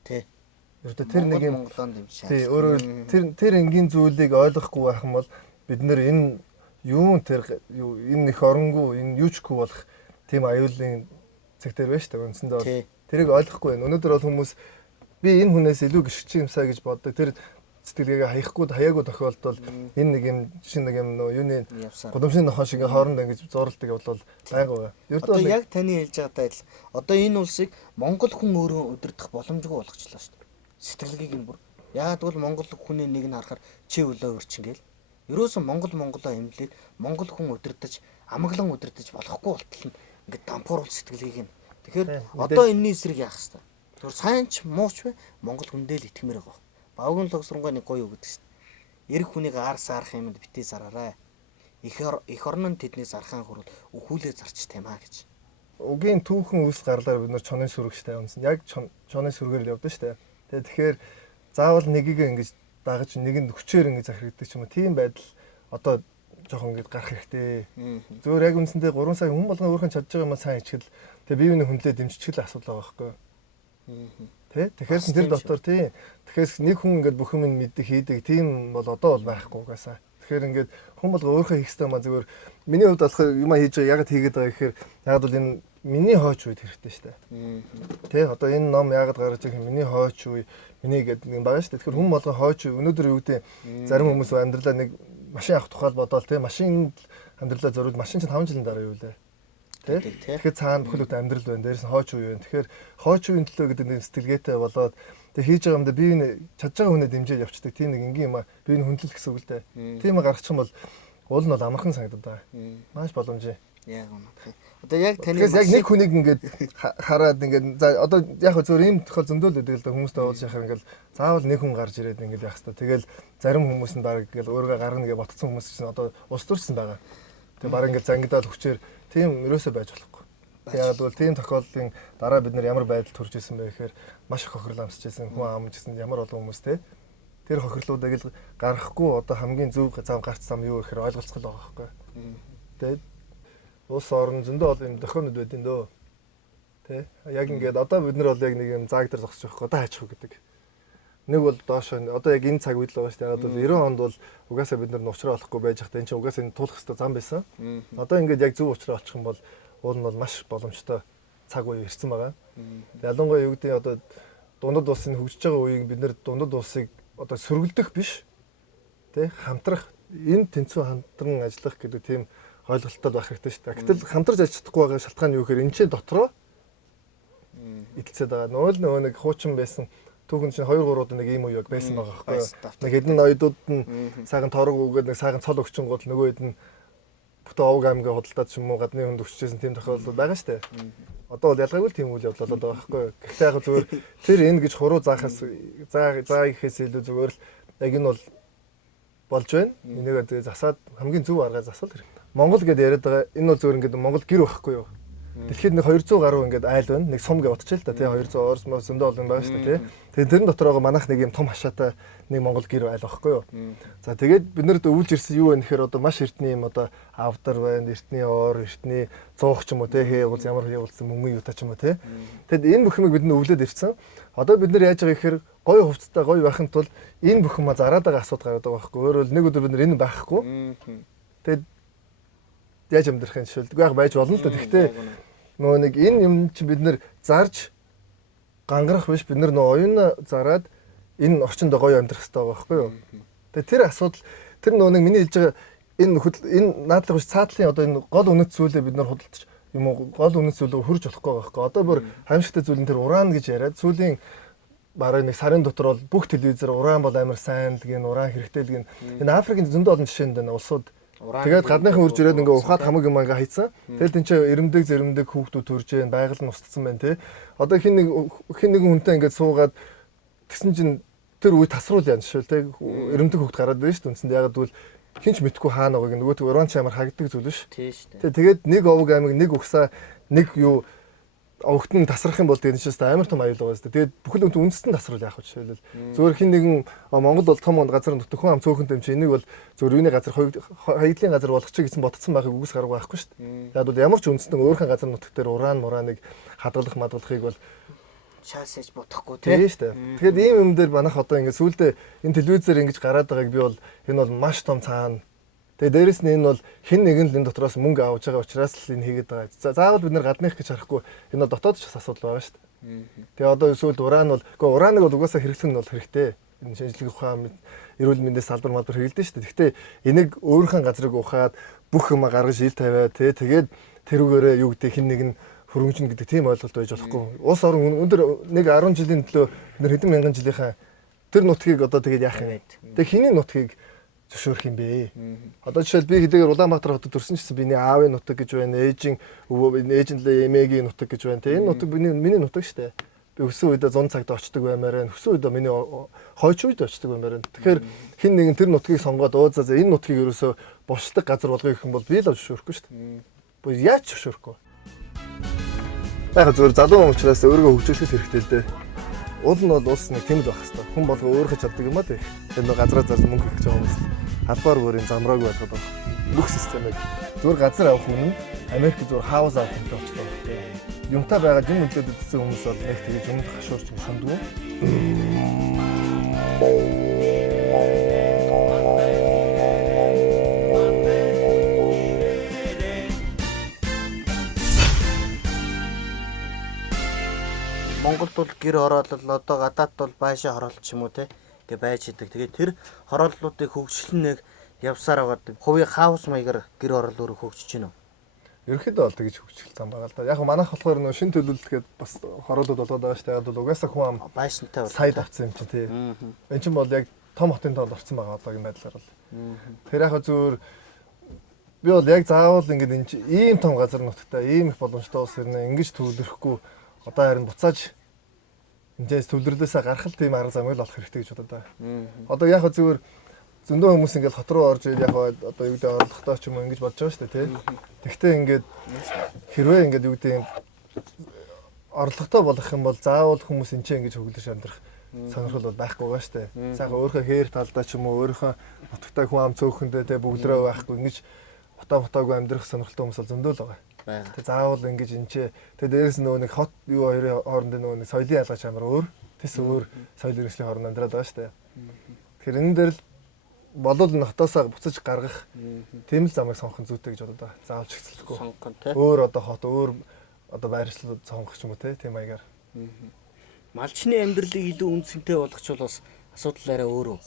Тий. Ердөө тэр нэг юм Монголонд юм шиг. Тий, өөрөөр тэр энгийн зүйлийг ойлгохгүй байх юм бол бид нэр энэ энэ их оронгүй, энэ юучгүй болох тийм аюулын цаг дээр байна шүү дээ. Үндсэндээ бол тэрийг ойлгохгүй байна. Өнөөдөр бол хүмүүс би энэ хүнээс илүү гიშгч юмсаа гэж боддог. Тэр сэтгэлгээгээ хаяагүй тохиолдолд энэ нэг юм жишээ нэг юм юуны гудамжны нохоо шиг хоорондоо ингэж зуралдаг явбал гайгаа. Одоо яг таны хэлж байгаатай адил. Одоо энэ улсыг монгол хүн өөрөө удирдах боломжгүй болгочлаа шүү дээ. Сэтгэлгээг нь бүр. Яагаад бол монгол хүний нэг нь харахаар чи өлөө өрчингээл. Ерөөсөн монголоо эмнэлээд монгол хүн удирдах, амглан удирдах болохгүй болтол нь ингээд дампууруул сэтгэлгээг нь. Тэгэхээр одоо энэний эсрэг яах хэвээр. Тэр сайн ч мууч вэ монгол хүндээ л итгэмээр байгаа. Багын логсронгоо нэг гоё үг гэдэг шүү дээ. Эрэг хүнийг аарсаарах юмд битээ зараарай. Эх орн нь тэднээс архаан хөрөл өхүүлээ зарч таймаа гэж. Угийн түүхэн үс гарлаар бид нар чоны сүрэгчтэй юмсан. Яг чоны сүргээр л явдсан шүү дээ. Тэгэхээр заавал нэгийг ингэж дагаж нэгэнд хүчээр ингэж захирагддаг ч юм уу. Тийм байдал одоо жоохон ингэж гарах хэрэгтэй. Зөвөр яг үндсэндээ 3 сая хүн болгон өөрхөн чадж байгаа юм сайн ичгэл. Тэгээ бие биенээ хүндлээ дэмжчихэл асуудал байгаа байхгүй. Тэ? Тэгэхээр тэр дотор тий. Тэгэхээр нэг хүн ингээд бүх юм мэддэг хийдэг тийм бол одоо бол байхгүй угаасаа. Тэгэхээр ингээд хүн болго өөрөө хийх хэрэгтэй маа зүгээр миний хувьд болох юм хийж байгаа ягаад хийгээд байгаа гэхээр ягаад бол энэ миний хойч үед хэрэгтэй шүү дээ. Тэ? Одоо энэ ном ягаад гарч ирэх юм миний хойч үе миний гэдэг нэг байгаа шүү дээ. Тэгэхээр хүн болго хойч өнөөдөр юу гэдэг зарим хүмүүс амьдралаа нэг машин авах тухайл бодоол тэ машинд амьдралаа зориулж машин чинь 5 жилийн дараа юу лээ. Тэгэхээр цаана бүхэл бүтэн амьдрал байна. Дээрээс нь хойч үе байна. Тэгэхээр хойч үеийн төлөө гэдэг нэг сэтгэлгээтэй болоод тэг хийж байгаа юм да бие нь чадж байгаа хүнээ дэмжиж явцдаг. Тийм нэг энгийн юм а бие нь хүндлэх гэсэн үг л дээ. Тийм гаргачих юм бол уул нь бол амархан санагдаад байгаа. Маш боломжтой. Яг үнэ. Одоо яг таны яг нэг хүнийг ингээд хараад ингээд за одоо яг зөвөр ийм тохиол зөндөл байдаг л да хүмүүстэй уулзах яхаар ингээд заавал нэг хүн гарч ирээд ингээд яах хэвээр. Тэгэл зарим хүмүүс нь баг ингээд өөргөө гаргана гэж ботцсон хүмүүс чинь одоо ус төрсэн байгаа. Тэгээ баг ингээд зангидаад хүчээр тийм ерөөсөө байж болохгүй. Яг бол тийм тохиолдлын дараа бид нар ямар байдалд хүрч ирсэн бэ гэхээр маш их хохирол амсч ирсэн, хүн амж ирсэн ямар олон хүмүүс те. Тэр хохирлуудыг л гаргахгүй одоо хамгийн зөв зам гарц зам юу гэхээр ойлголцох л байгаа байхгүй. Тэгээд улс орн зөндөө олон юм дохионод байдیں۔ Дөө. Тэ? Яг ингээд одоо бид нар бол яг нэг юм зааг дээр зогсож байгаа одоо хайчих гэдэг. Нэг бол доошоо одоо яг энэ цаг үед л байгаа шүү дээ. Одоо 90 онд бол угаасаа бид нар нуучраа олохгүй байж хата энэ чинь угаасаа энэ туулах хэвээр зам байсан. Одоо ингээд яг зөв уучраа очих юм бол уул нь бол маш боломжтой цаг үе ирсэн байгаа. Ялангуяа юу гэдэг одоо дундад улсын хөгжиж байгаа үеийг бид нэр дундад улсыг одоо сөргөлдөх биш. Тэ? Хамтрах энэ тэнцүү хамтран ажиллах гэдэг тийм ойлголттой байх хэрэгтэй шүү дээ. Гэтэл хамтарч ажиллах чадахгүй байгаа шалтгаан юу гэхээр энэ чинь дотроо идэлцээд байгаа. Нөгөө нэг хуучин байсан түүхэн чинь 2 3 удаа нэг ийм үеиг байсан байгаа байхгүй юу? Нэг хэдэн ноёдууд нь сайхан торог өгөөд нэг сайхан цол өгчин гол нөгөө хэд нь бүтэн овг аймгийн худалдаад ч юм уу гадны хүнд өччихсэн тийм тохиолдол байгаа шүү дээ. Одоо бол ялгаагүй тийм үйл явдал болоод байгаа байхгүй юу? Гэхдээ яг зүгээр тэр энэ гэж хуруу заахаас заа гэхээс илүү зүгээр л яг энэ бол болж байна. Энийг засаад хамгийн зөв аргаар засвал хэрэгтэй. Монгол гэдээ яриад байгаа энэ бол зөвөр ингээд Монгол гэр байхгүй юу? Дэлхийд нэг 200 гаруй ингээд айл байна. Нэг сум гэж утчихъя л да тий 200 орос мөн зөндөө олон байгаа шүү дээ тий. Тэгээд тэрэн дотор байгаа манайх нэг юм том хашаатай нэг Монгол гэр айл байхгүй юу? За тэгээд бид нарт өвлж ирсэн юу вэ гэхээр одоо маш эртний юм одоо авдар байна, эртний ор, эртний зуух ч юм уу тий хээгүүл ямар явуулсан мөнгөн юутай ч юм уу тий. Тэгэд энэ бүх юмыг бид нар өвлөд ирсэн. Одоо бид нар яаж байгаа гэхээр гоё хувцастай гоё байхын тулд энэ бүх юм зараад байгаа асуудал гараад байгаа байхгүй. Өөрөөр нэг өдөр бид нар энэ байхгүй. Тэгэд яаж амьдрахын жишээлдэг байж болно л да. Гэхдээ нөгөө нэг энэ юм чи бид нэр зарж гангарах биш бид нар нөгөө оюуна зараад энэ орчинд гоё амьдрах хэрэгтэй байгаа байхгүй юу. Тэгээ тэр асуудал тэр нөгөө нэг миний хэлж байгаа энэ наадлага биш цаатлын одоо энэ гол үнэт зүйлээ бид нар худалдаж юм уу гол үнэт зүйлөө хөрж болохгүй байгаа байхгүй. Одоо бүр хаимшигтай зүйл нь тэр уран гэж яриад сүүлийн бараг нэг сарын дотор бол бүх телевизээр уран бол амар сайн л гин уран хэрэгтэй л гин энэ Африкийн зөндөө олон жишээнд байна улсууд. Тэгээд гадныхан үрж ирээд ингээ ухаад хамаг юм ингээ хайцсан. Тэгэл тэн чинь эрэмдэг хүүхдүүд төрж जैन байгаль нь устцсан байна тий. Одоо хин нэг хүнтэй ингээ суугаад тэгсэн чинь тэр үе тасруул яа жишээл тий. Эрэмдэг хүүхд гараад байна шүү дээ. Үндсэндээ ягаад гэвэл хинч мэдхгүй хаана байгааг нөгөө уран ч амар хагдаг зүйл биш. Тий шүү дээ. Тэгээд нэг овг аймаг нэг угсаа нэг юу огт нь тасрах юм бол тэгээд чинь амар том аюул байгаа шүү дээ. Тэгээд бүхэл үнт үндэстэн тасруул яах вэ жишээлбэл. Зүгээр хин нэгэн Монгол бол том газар нутгын ам цөөхөнтэй юм чи энийг бол зүгээр юуны газар хаягдлын газар болгох чи гэсэн бодцсон байхыг үгүйс гаргах байхгүй шүү дээ. Яг бол ямар ч үндэстэн өөрхөн газар нутгт дээр ураныг хадгалах мадгалахыг бол шаасаж бодохгүй тийм шүү дээ. Тэгэхээр ийм юм дээр манайх одоо ингэ сүулдэ энэ телевизээр ингэж гараад байгааг би бол энэ бол маш том цаана. Тэгээ дээрэс нь энэ бол хэн нэгэн л энэ дотроос мөнгө авч байгаа учраас л энэ хийгээд байгаа. Заавал бид нэр гадных гэж харахгүй энэ бол дотоод ч асуудал байгаа шүү дээ. Тэгээ одоо эсвэл уран бол үгүй ураныг бол угаасаа хэрэглэх нь бол хэрэгтэй. Энэ шинжлэх ухаан эрүүл мэндийн салбар малбар хэрэглэдэг шүү дээ. Гэхдээ энийг өөрийнхөө газрыг ухаад бүх юм гаргаж ил тавиад тэгээд тэрүүгээрээ юу гэдэг хэн нэгэн хөрөнгөжн гэдэг тийм ойлголт байж болохгүй. Улс орон өндөр нэг 10 жилийн төлөө бид нар хэдэн мянган жилийнхаа тэр нутгийг одоо тэгээд яах юм бэ? Тэгээ хиний нутгийг зөвшөөрөх юм бэ? Одоо жишээл би хэдийгээр Улаанбаатар хотод төрсөн ч гэсэн биний аавын нутаг гэж байна, ээжинлээ эмээгийн нутаг гэж байна. Энэ нутаг миний нутаг шүү дээ. Би өссөн үедээ 100 цагт очдөг баймаар байна. Өссөн үедээ миний хойч үед очдөг баймаар байна. Тэгэхээр хин нэгэн тэр нутгийг сонгоод за энэ нутгийг ерөөсөө босдог газар болгоё гэх юм бол би л зөвшөөрөхгүй шүү дээ. Бо яаж зөвшөөрөхгүй? Яг зөвөр залуу учраас өөрийгөө хөгжүүлэх хэрэгтэй л дээ. Уул нь бол улс нэг тэмд байх хэрэгтэй. Хүн болго өөрөө чаддаг юм аа тий. Тэр нэг газраа зарж мөнгө хийх гэж байгаа хүмүүс албаар бүрийн замрааг байлгаад байна. Бүх системийг зөвөр газар авах хүн нь Америк зөвөр хаус авах хэрэгтэй болчихлоо. Юмтай байгаа юм үлдээд идсэн хүмүүс бол нэг тэгэж юмд хашуурч шундгүй. Монголд бол гэр хороолол одоо гадаад бол байшаа хороолт ч юм уу те гэ байж идэг. Тэгээд тэр хорооллуудыг хөгжлөн нэг явсаар байгаа. Хувийн хаус маягаар гэр хороол өөрөө хөгжиж байна уу? Ерөнхийдөө бол тэгж хөгжих зам байгаа л да. Яг манайх болохоор нөө шин төлөвлөлгээд бас хороолууд болоод байгаа шүү дээ. Яг бол угаасаа хүн ам байшинтай сайд авсан юм чинь тий. Энд чинь бол яг том хотын тоонд орсон байгаа одоогийн байдлаар бол. Тэр яг зөвөр би бол яг заавал ингэж энэ ийм том газар нутагтай ийм их боломжтой улс ирнэ ингэж төвлөрөхгүй одоо харин буцааж эндээс төвлөрлөөсөө гарах л тийм арга замыг л олох хэрэгтэй гэж бодоод байгаа. Одоо яг зөвөр зөндөө хүмүүс ингээд хот руу орж ирээд яг одоо юу гэдэг орлоготой ч юм уу ингэж бодож байгаа шүү дээ тий. Тэгвэл ингээд хэрвээ ингээд юу гэдэг орлоготой болох юм бол заавал хүмүүс энэ ч ингэж хөглөж амьдрах сонирхол бол байхгүй байгаа шүү дээ. Сайхан өөрийнхөө хээр талдаа ч юм уу өөрийнхөө нутагтай хүн ам цөөхөндөө тий бүгдрөө байхгүй ингэж утаагүй амьдрах сонирхолтой хүмүүс бол зөндөө л байгаа. Тэг заавал ингэж энэ ч тэг дээрээс нөгөө нэг хот юу хоёрын хооронд нөгөө нэг соёлын ялгаач амар өөр тэс өөр соёл иргэслийн хооронд амьдраад байгаа шүү дээ. Тэгэхээр энэ дээр л болол нь хотоосоо буцаж гаргах тийм л замыг сонгох нь зүйтэй гэж бодоод байгаа. Заавал чигцэлэхгүй. Сонгох нь тий. Өөр одоо хот өөр одоо байршлууд сонгох ч юм уу тийм маягаар. Малчны амьдралыг илүү үнцэнтэй болгоч бол бас асуудал арай өөр үү?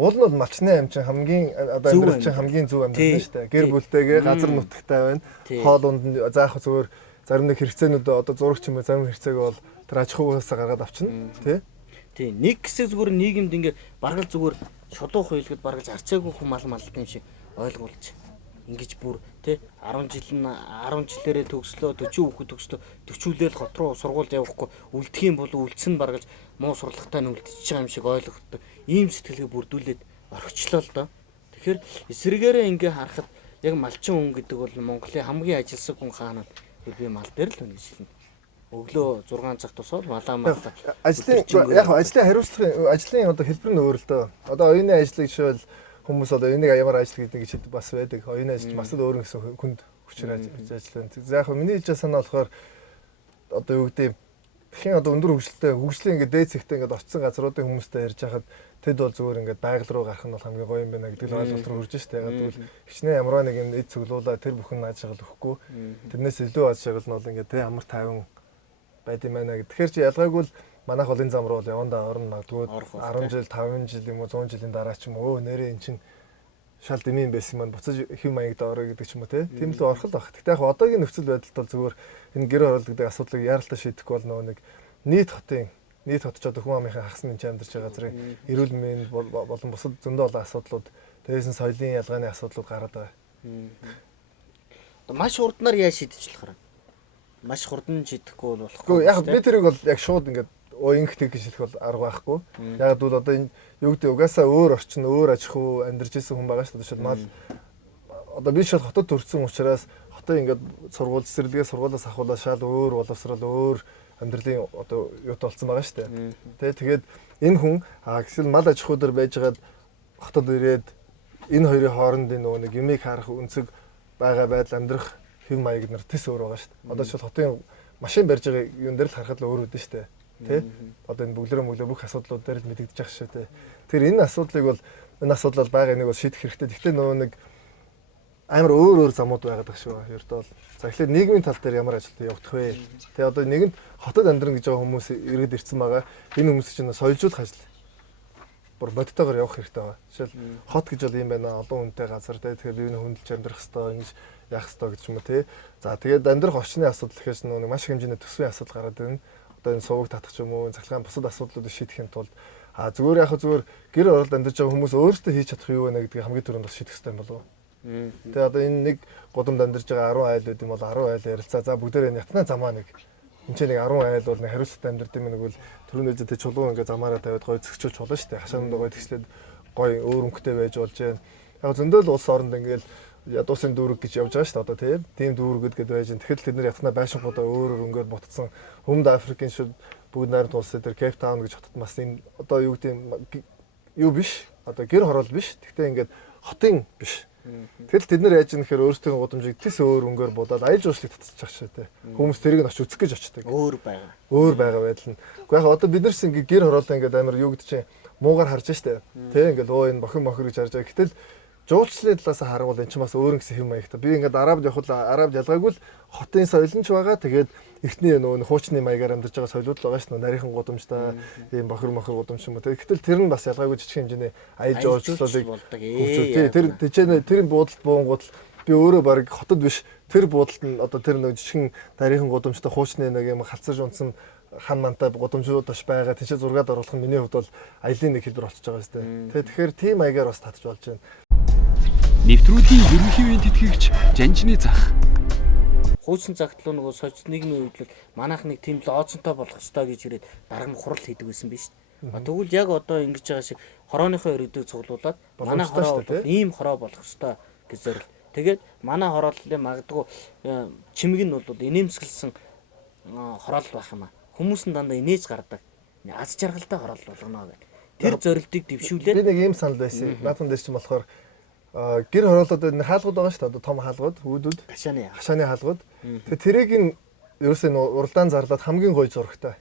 Уул нь бол малчны амт чинь хамгийн одоо амьдрал чинь хамгийн зөв амьдрал шүү дээ. Гэр бүлтэйгээ газар нутагтай байна. Хоол унд заах зүгээр зарим нэг хэрэгцээнүүд одоо зурагч юм зарим хэрэгцээг бол тэр аж ахуйгаас гаргаад авчна тий. Тий. Нэг хэсэг зүгээр нийгэмд ингээ бараг л зүгээр шулуух хуйлгэд бараг зарцаагүй хүм мал малтай юм шиг ойлгуулж ингэж бүр тий 10 жилээрээ төгслөө 40 хүүхэд төгслөө 40-үлээл хот руу сургуульд явахгүй үлдэх юм бол үлдсэн баргаж муу сурлагатай нь үлдчихэж байгаа юм шиг ойлгохтой. Ийм сэтгэлгээ бүрдүүлээд орхичлоо л доо. Тэгэхээр эсрэгээрээ ингээ харахад яг малчин хүн гэдэг бол Монголын хамгийн ажилсаг хүн хаана би мал дээр л үнэ гэж хэлнэ. Өглөө 6 цаг тусвал малаа ажлын яг ажлын хариуцлагын ажлын одоо хэлбэр нь өөр л дөө. Одоо оюуны ажлыг жишээл хүмүүс одоо энийг ямар ажил гэдэг гэж бас байдаг. Оюуны ажил бас л өөр гэсэн хүнд хүчээр ажиллана. За яг миний хэлж санаа болохоор одоо юу гэдэг Тэгхийн одоо өндөр хөгжлийн ингээд дээд зэгтээ ингээд очсон газруудын хүмүүстэй ярьж хахад тэд бол зүгээр ингээд байгаль руу гарах нь бол хамгийн гоё юм байна гэдэг л ойлголт руу хүрж штэ. Яг тэгвэл хичнээн ямарваа нэг юм эд цуглуулаа тэр бүхэн аж шагал өгөхгүй. Тэрнээс илүү аж шагал нь бол ингээд тэ амар тайван байд юм байна гэдэг. Тэгэхээр чи ялгаагүй л манайх олон зам руу явандаа орно магадгүй 10 жил 5 жил юм уу 100 жилийн дараа ч юм уу нэрээ эн чин шал дэмийн байсан маань буцаж хэв маягд орё гэдэг ч юм уу тийм л орхол баг. Гэхдээ яг одоогийн нөхцөл байдалд бол зүгээр энэ гэр хороолт гэдэг асуудлыг яаралтай шийдэхгүй бол нөгөө нэг нийт хот ч одоо хүн амынхаа хагасны энэ амьдарч байгаа газрын эрүүл мэнд болон бусад зөндөө олон асуудлууд дээрээс нь соёлын ялгааны асуудлууд гараад байгаа. Маш хурднаар яаж шийдчихлэх вэ? Маш хурдан шийдэхгүй бол болохгүй. Яг би тэрийг бол яг шууд ингээд инх тэг гэж хэлэх бол арга байхгүй. Яг бол одоо энэ юу гэдэг угаасаа өөр орчин өөр аж ахуй амьдарч ирсэн хүн байгаа шүү дээ. Жишээл мал одоо би шал хотод төрсэн учраас хотод ингээд сургууль цэцэрлэгээ сургуулиас ахуулаад шал өөр боловсрал өөр амьдралын одоо юут болсон байгаа шүү дээ. Тэгээд энэ хүн гэсэн мал аж ахуй дээр байжгаад хотод ирээд энэ хоёрын хоорондын нөгөө нэг юмыг харах үнцэг байгаа байдал амьдрах хэв маяг нар тэс өөр байгаа шүү дээ. Одоо шил хотын машин барьж байгаа юм дээр л харахад л өөр үүдэн шүү дээ. Тэ? Одоо энэ бүглэрээ бүх асуудлууд дээр л мэдэгдэж байгаа шүү дээ. Тэр энэ асуудлыг бол энэ асуудал бол байгаа нэг бол шийдэх хэрэгтэй. Гэхдээ нөгөө нэг амар өөр замууд байгаад байгаа шүү. Ердөө бол за эхлээд нийгмийн тал дээр ямар ажилт явагдах вэ? Тэ одоо нэгэнд хотод амьдран гэж байгаа хүмүүс ирээд ирсэн байгаа. Энэ хүмүүс чинь соёлжуулах ажил. Бүр бодтойгоор явах хэрэгтэй байгаа. Жишээл хот гэж бол юм байна. Олон хүнтэй газар тэ. Тэгэхээр биений хөндлөж амьдрах хэрэгтэй, ингэж яах хэрэгтэй гэж юм уу тэ. За тэгээд амьдрах орчны асуудал гэхээс нөгөө маш их хэмжээний төсвийн асуудал гараад ирнэ. Одоо энэ суваг татах юм уу, цахилгаан бусад асуудлуудыг шийдэхин тулд зүгээр гэр оролд амьдарч байгаа хүмүүс өөрсдөө хийж чадах юу вэ гэдгийг хамгийн түрүүнд бас шийдэх хэрэгтэй юм болов уу? Тэгээ одоо энэ нэг гудамд амьдарч байгаа 10 айл байд юм бол 10 айл ярилцаа. За бүгдээрээ ятна замаа нэг. Энд чинь нэг 10 айл бол нэг хариуцлагатай амьдард юм нэг бол түрүүний үедээ чулуун ингээ замаараа тавиад гоё зөксөж болно шүү дээ. Хашаанд гоё тэгслээд гоё өөр өнгөтэй байж болж байна. Яг зөндөл улс оронд ингээл ядуусын дүүрэг гэж явж байгаа шүү дээ одоо тийм дүүргэд гэдэг байж. Тэгэхээр тэд нар ятна байшингуудаа өөрөөр өнгөөр ботцсон Өмнөд Африкийн шид бүгд найрамд улсууд дээр Кейп Таун гэж хотод бас энэ одоо юу гэдэг юу биш. Одоо гэр хороол биш. Гэхдээ ингээд хотын биш. Тэгэл тэд нар яаж нэхэр өөрсдийн гудамжийг тис өөр өнгөөр будаад аялал жуулчлалыг татчих шээ. Хүмүүс тэрийг нь очиж үзэх гэж очдог. Өөр байгаа байдал нь. Гэхдээ яг одоо бид нарс ингээд гэр хороолоо ингээд амар юу гэдэг чинь муугар харж штэ. Тэ ингээд энэ бохин гэж харж байгаа. Гэтэл жуулчлалын талаас харуул эн чинь бас өөр гэсэн хэм маягтай. Би ингээд арабд явхад арабд ялгаагүй л хотын соёл нь ч байгаа. Тэгээд эртний нөгөө хуучны маягаар амьдарч байгаа соёлууд л байгаа шүү дээ. Нарийнхан гудамжтай, ийм бохир гудамж юм уу. Гэтэл тэр нь бас ялгаагүй жижиг хэмжээний аялал жуулчлалыг болдог. Тэр буудалд буунгууд би өөрөө баг хотод биш. Тэр буудалд нь одоо тэр нөгөө жижигхэн нарийнхан гудамжтай хуучны нэг юм халцаж унтсан хан мантай гудамжууд бас байгаа. Тийч зургаад оруулах нь миний хувьд бол аялын нэг хэлбэр болчихж байгаа шүү дээ. Тэгэхээр тийм маягаар бас татж болж байна. Нэвтрүүлгийн ерөнхий үеийн тэтгэгч Жанжины зах. Хуучин загтлуу нөгөө соёл нийгмийн үед л манайх нэг тийм л ооцонтой болох ёстой гэж ирээд дарга нь хурал хийдэг байсан биз дээ. Тэгвэл яг одоо ингэж байгаа шиг хорооныхоо өрөөдөө цуглуулад манай хороо бол ийм хороо болох ёстой гэж зорил. Тэгээд манай хорооллын магадгүй чимэг нь бол инээмсэглсэн хороол байх юм аа. Хүмүүс нь дандаа инээж гардаг. Аз жаргалтай хороол болгоно гэх. Тэр зорилтыг дэвшүүлээд би нэг ийм санал байсан. Наадхан дээр чинь болохоор гэр хороолоод энэ хаалгууд байгаа шүү дээ. Одоо том хаалгууд, үүдүүд, хашааны хаалгууд. Тэгээ тэрийг нь ерөөсөө уралдаан зарлаад хамгийн гоё зурагтай.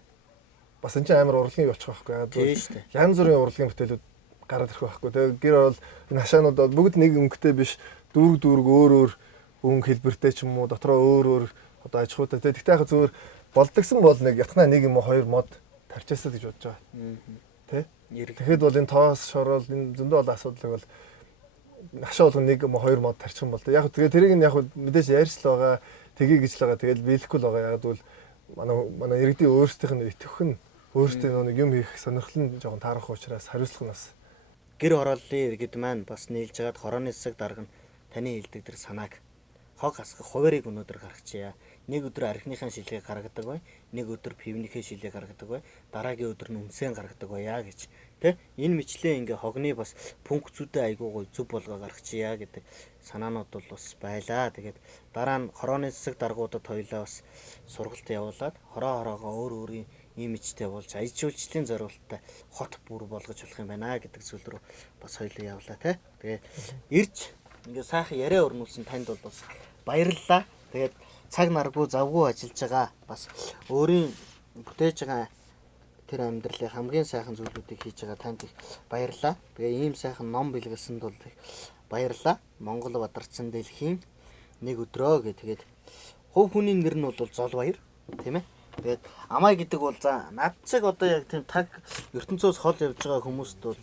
Бас энэ чинь амар урлагийн болчих واخгүй. Янз бүрийн урлагийн бүтээлүүд гараад ирэх байхгүй. Тэгээ гэр хороол энэ хашаанууд бүгд нэг өнгөтэй биш. Дүүрэг өөр өнгө хэлбэртэй ч юм уу, дотроо өөр одоо аж ахуйтай. Тэгтээ яг зүгээр болдгсон бол нэг ятнаа нэг юм уу хоёр мод тарчаасаа гэж бодож байгаа. Тэ? Тэгэхэд бол энэ тоос шороол энэ зөндөө олон асуудлыг бол хашаа болгоно 1 2 мод тарчих юм бол яг тэгээ тэрийг нь яг мэдээж ярьж л байгаа тгий гэж л байгаа тэгэл биелэхгүй л байгаа яг бол манай иргэдийн өөрсдийнх нь итгэх нь өөрсдөө нэг юм хийх сонирхол нь жоохон таарах учраас хариуцлага нь бас гэр хорооллын иргэд маань бас нийлж хагаад хорооны засаг дарга нь таны хэлдэг тэр санааг хог хасгах хуваарийг өнөөдөр гаргачихъя. Нэг өдөр архиныхаа шилийг гаргадаг бай, нэг өдөр пивнийхээ шилийг гаргадаг бай, дараагийн өдөр нь үнсээ гаргадаг байя гэж. Тэ? Энэ мэтлээ ингээ хогны бас пункцүүдэд айгуугүй зүв болгоо гаргачихъя гэдэг санаанууд бол бас байлаа. Тэгээд дараа нь хорооны засаг даргуудад хоёлаа бас сургалт явуулаад хороогоо өөр өөрийн имижтэй болж аяз жуулчлалын зорилттой хот бүр болгож болох юм байна гэдэг зүйл рүү бас хоёлаа явлаа тэ. Тэгээд ирж ингээ сайхан яриа өрнүүлсэн танд бол бас баярлалаа. Тэгээд цаг наргүй завгүй ажиллаж байгаа бас өөрийн бүтээж байгаа тэр амьдралын хамгийн сайхан зүйлүүдийг хийж байгаа танд их баярлалаа. Тэгээ ийм сайхан ном бэлгэлсэнд бол баярлалаа. Монгол Бадарчин дэлхийн нэг өдрөө тэгээд хувь хүний нэр нь бол Зол Баяр тийм ээ. Тэгээд Амай гэдэг бол за над чиг одоо яг тийм таг ертөнцөөс хол явж байгаа хүмүүст бол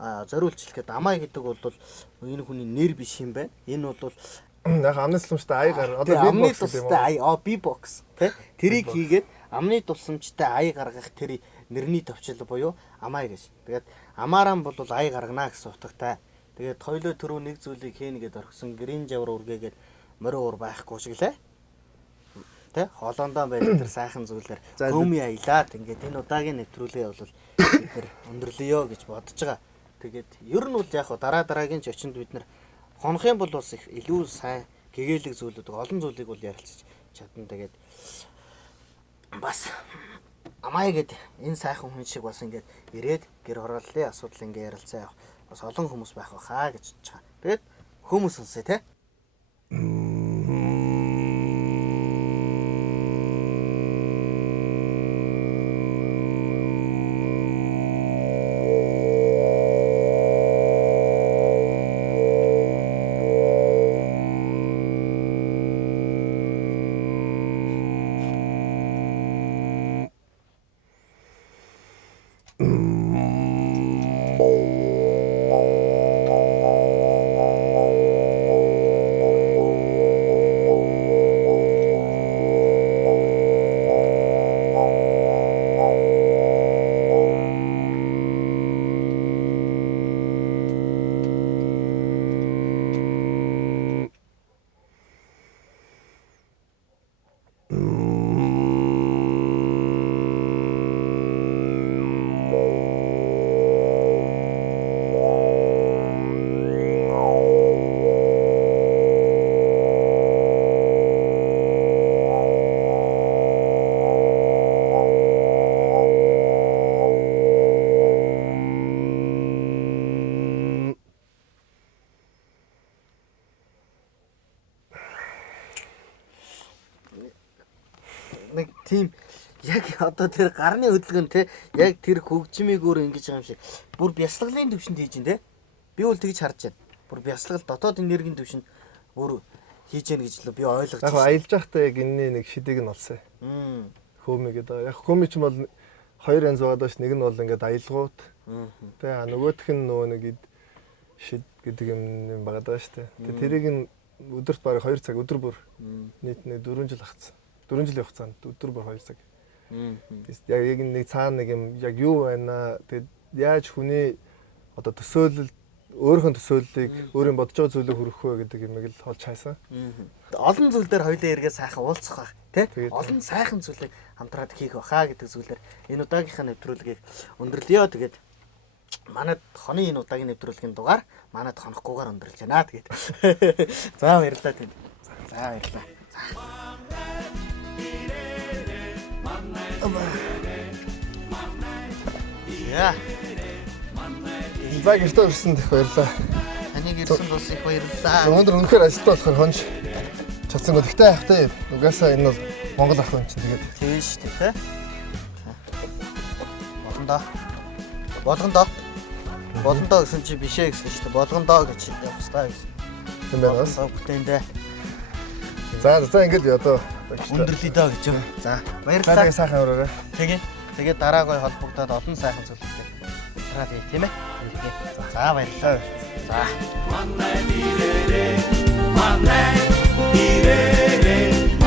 зориулчихлгээд Амай гэдэг бол энэ хүний нэр биш юм байна. Энэ бол яг амны тусламжтай ай гар одоо амны тусламжтай ай B-box тий тэрийг хийгээд амны тусламжтай ай гаргах тэр нэрний төвчл буюу Амай гэж. Тэгээд Амааран бол ай гаргана гэсэн утгатай. Тэгээд хоёлоо түрүү нэг зүйлийг хийнэ гэд орхисон гэрийн жавар үргээгээд морин уур байхгүй шиг лээ. Тэ хоолондоо байдаг тэр сайхан зүйлээр гүми аялаад ингээд энэ удаагийн нэвтрүүлгээ бол бид нэр өндөрлөё гэж бодож байгаа. Тэгээд ер нь бол яг дараагийн ч очинд бид нэр хонох юм бол бас их илүү сайн гэгээлэг зүйлүүд олон зүйлийг бол ярилцаж чадна. Тэгээд бас Амай гэд энэ сайхан хүн шиг бас ингээд ирээд гэр хорооллын асуудал ингээд ярилцаа явах бас олон хүмүүс байх байхаа гэж бодож байгаа. Тэгээд хүмүүс сонсъё те. Нэг тийм яг одоо тэр гарны хөдөлгөөн те яг тэр хөгжмийг өөр ингэж байгаа юм шиг бүр бясалгалын төвшөнд хийж ин те би бол тэгж харж байна. Бүр бясалгал дотоод энергийн төвшөнд бүр хийж яах гэж л би ойлгож байна. Яг аялж байхдаа яг энэний нэг шидийг нь олсон. Хөөмэ гэдэг. Яг хөөмэ ч юм бол хоёр янз байгаа дааш нэг нь бол ингээд аялгууд. Тэ нөгөөх нь нөгөө нэг шид гэдэг юм байгаа даа штэ. Тэ тэрийг нь өдөрт бараг 2 цаг өдөр бүр нийт нэг 4 жил хагцсан. 4 жилийн хугацаанд өдөр бүр 2 цаг. Яг нэг цаана нэг юм яг юу байна. Тэгээд яаж хүний одоо төсөөлөл өөрийнхөө төсөөллийг өөрийн бодож байгаа зүйлийг хүргэх вэ гэдэг юмыг л олж хайсан. Олон зүйл дээр хоёулаа эргээ сайхан уулзах байх тий. Олон сайхан зүйлийг хамтраад хийх байхаа гэдэг зүйлээр энэ удаагийнхаа нэвтрүүлгийг өндөрлөё. Тэгээд манайд хоны энэ удаагийн нэвтрүүлгийн дугаар манайд хонохгүйгээр өндөрлж байна. Тэгээд за баярлалаа тийм. За баярлалаа. Яа. Баг ирсэн ирсэн дэх баярлаа. Таныг ирсэн бас их баярлалаа. Өнөөдөр үнэхээр ажилтаа болохоор хонж чадсангүй. Тэгтээ ахтай угаасаа энэ бол Монгол ах юм чинь тэгээд. Тийм шүү дээ. Болгондоо гэсэн чи бишээ гэсэн шүү дээ. Болгондоо гэж явах хэрэгтэй гэсэн. Тийм байна бас. Бүтэндээ. За ингэж одоо өндөрлөе доо гэж юм. За баярлалаа. Сайхан өрөөрэй. Тэгээд дараа гой холбогдоод олон сайхан зүйлүүдтэй. Траа тийм ээ. За баярлалаа. За. Манай ирээрээ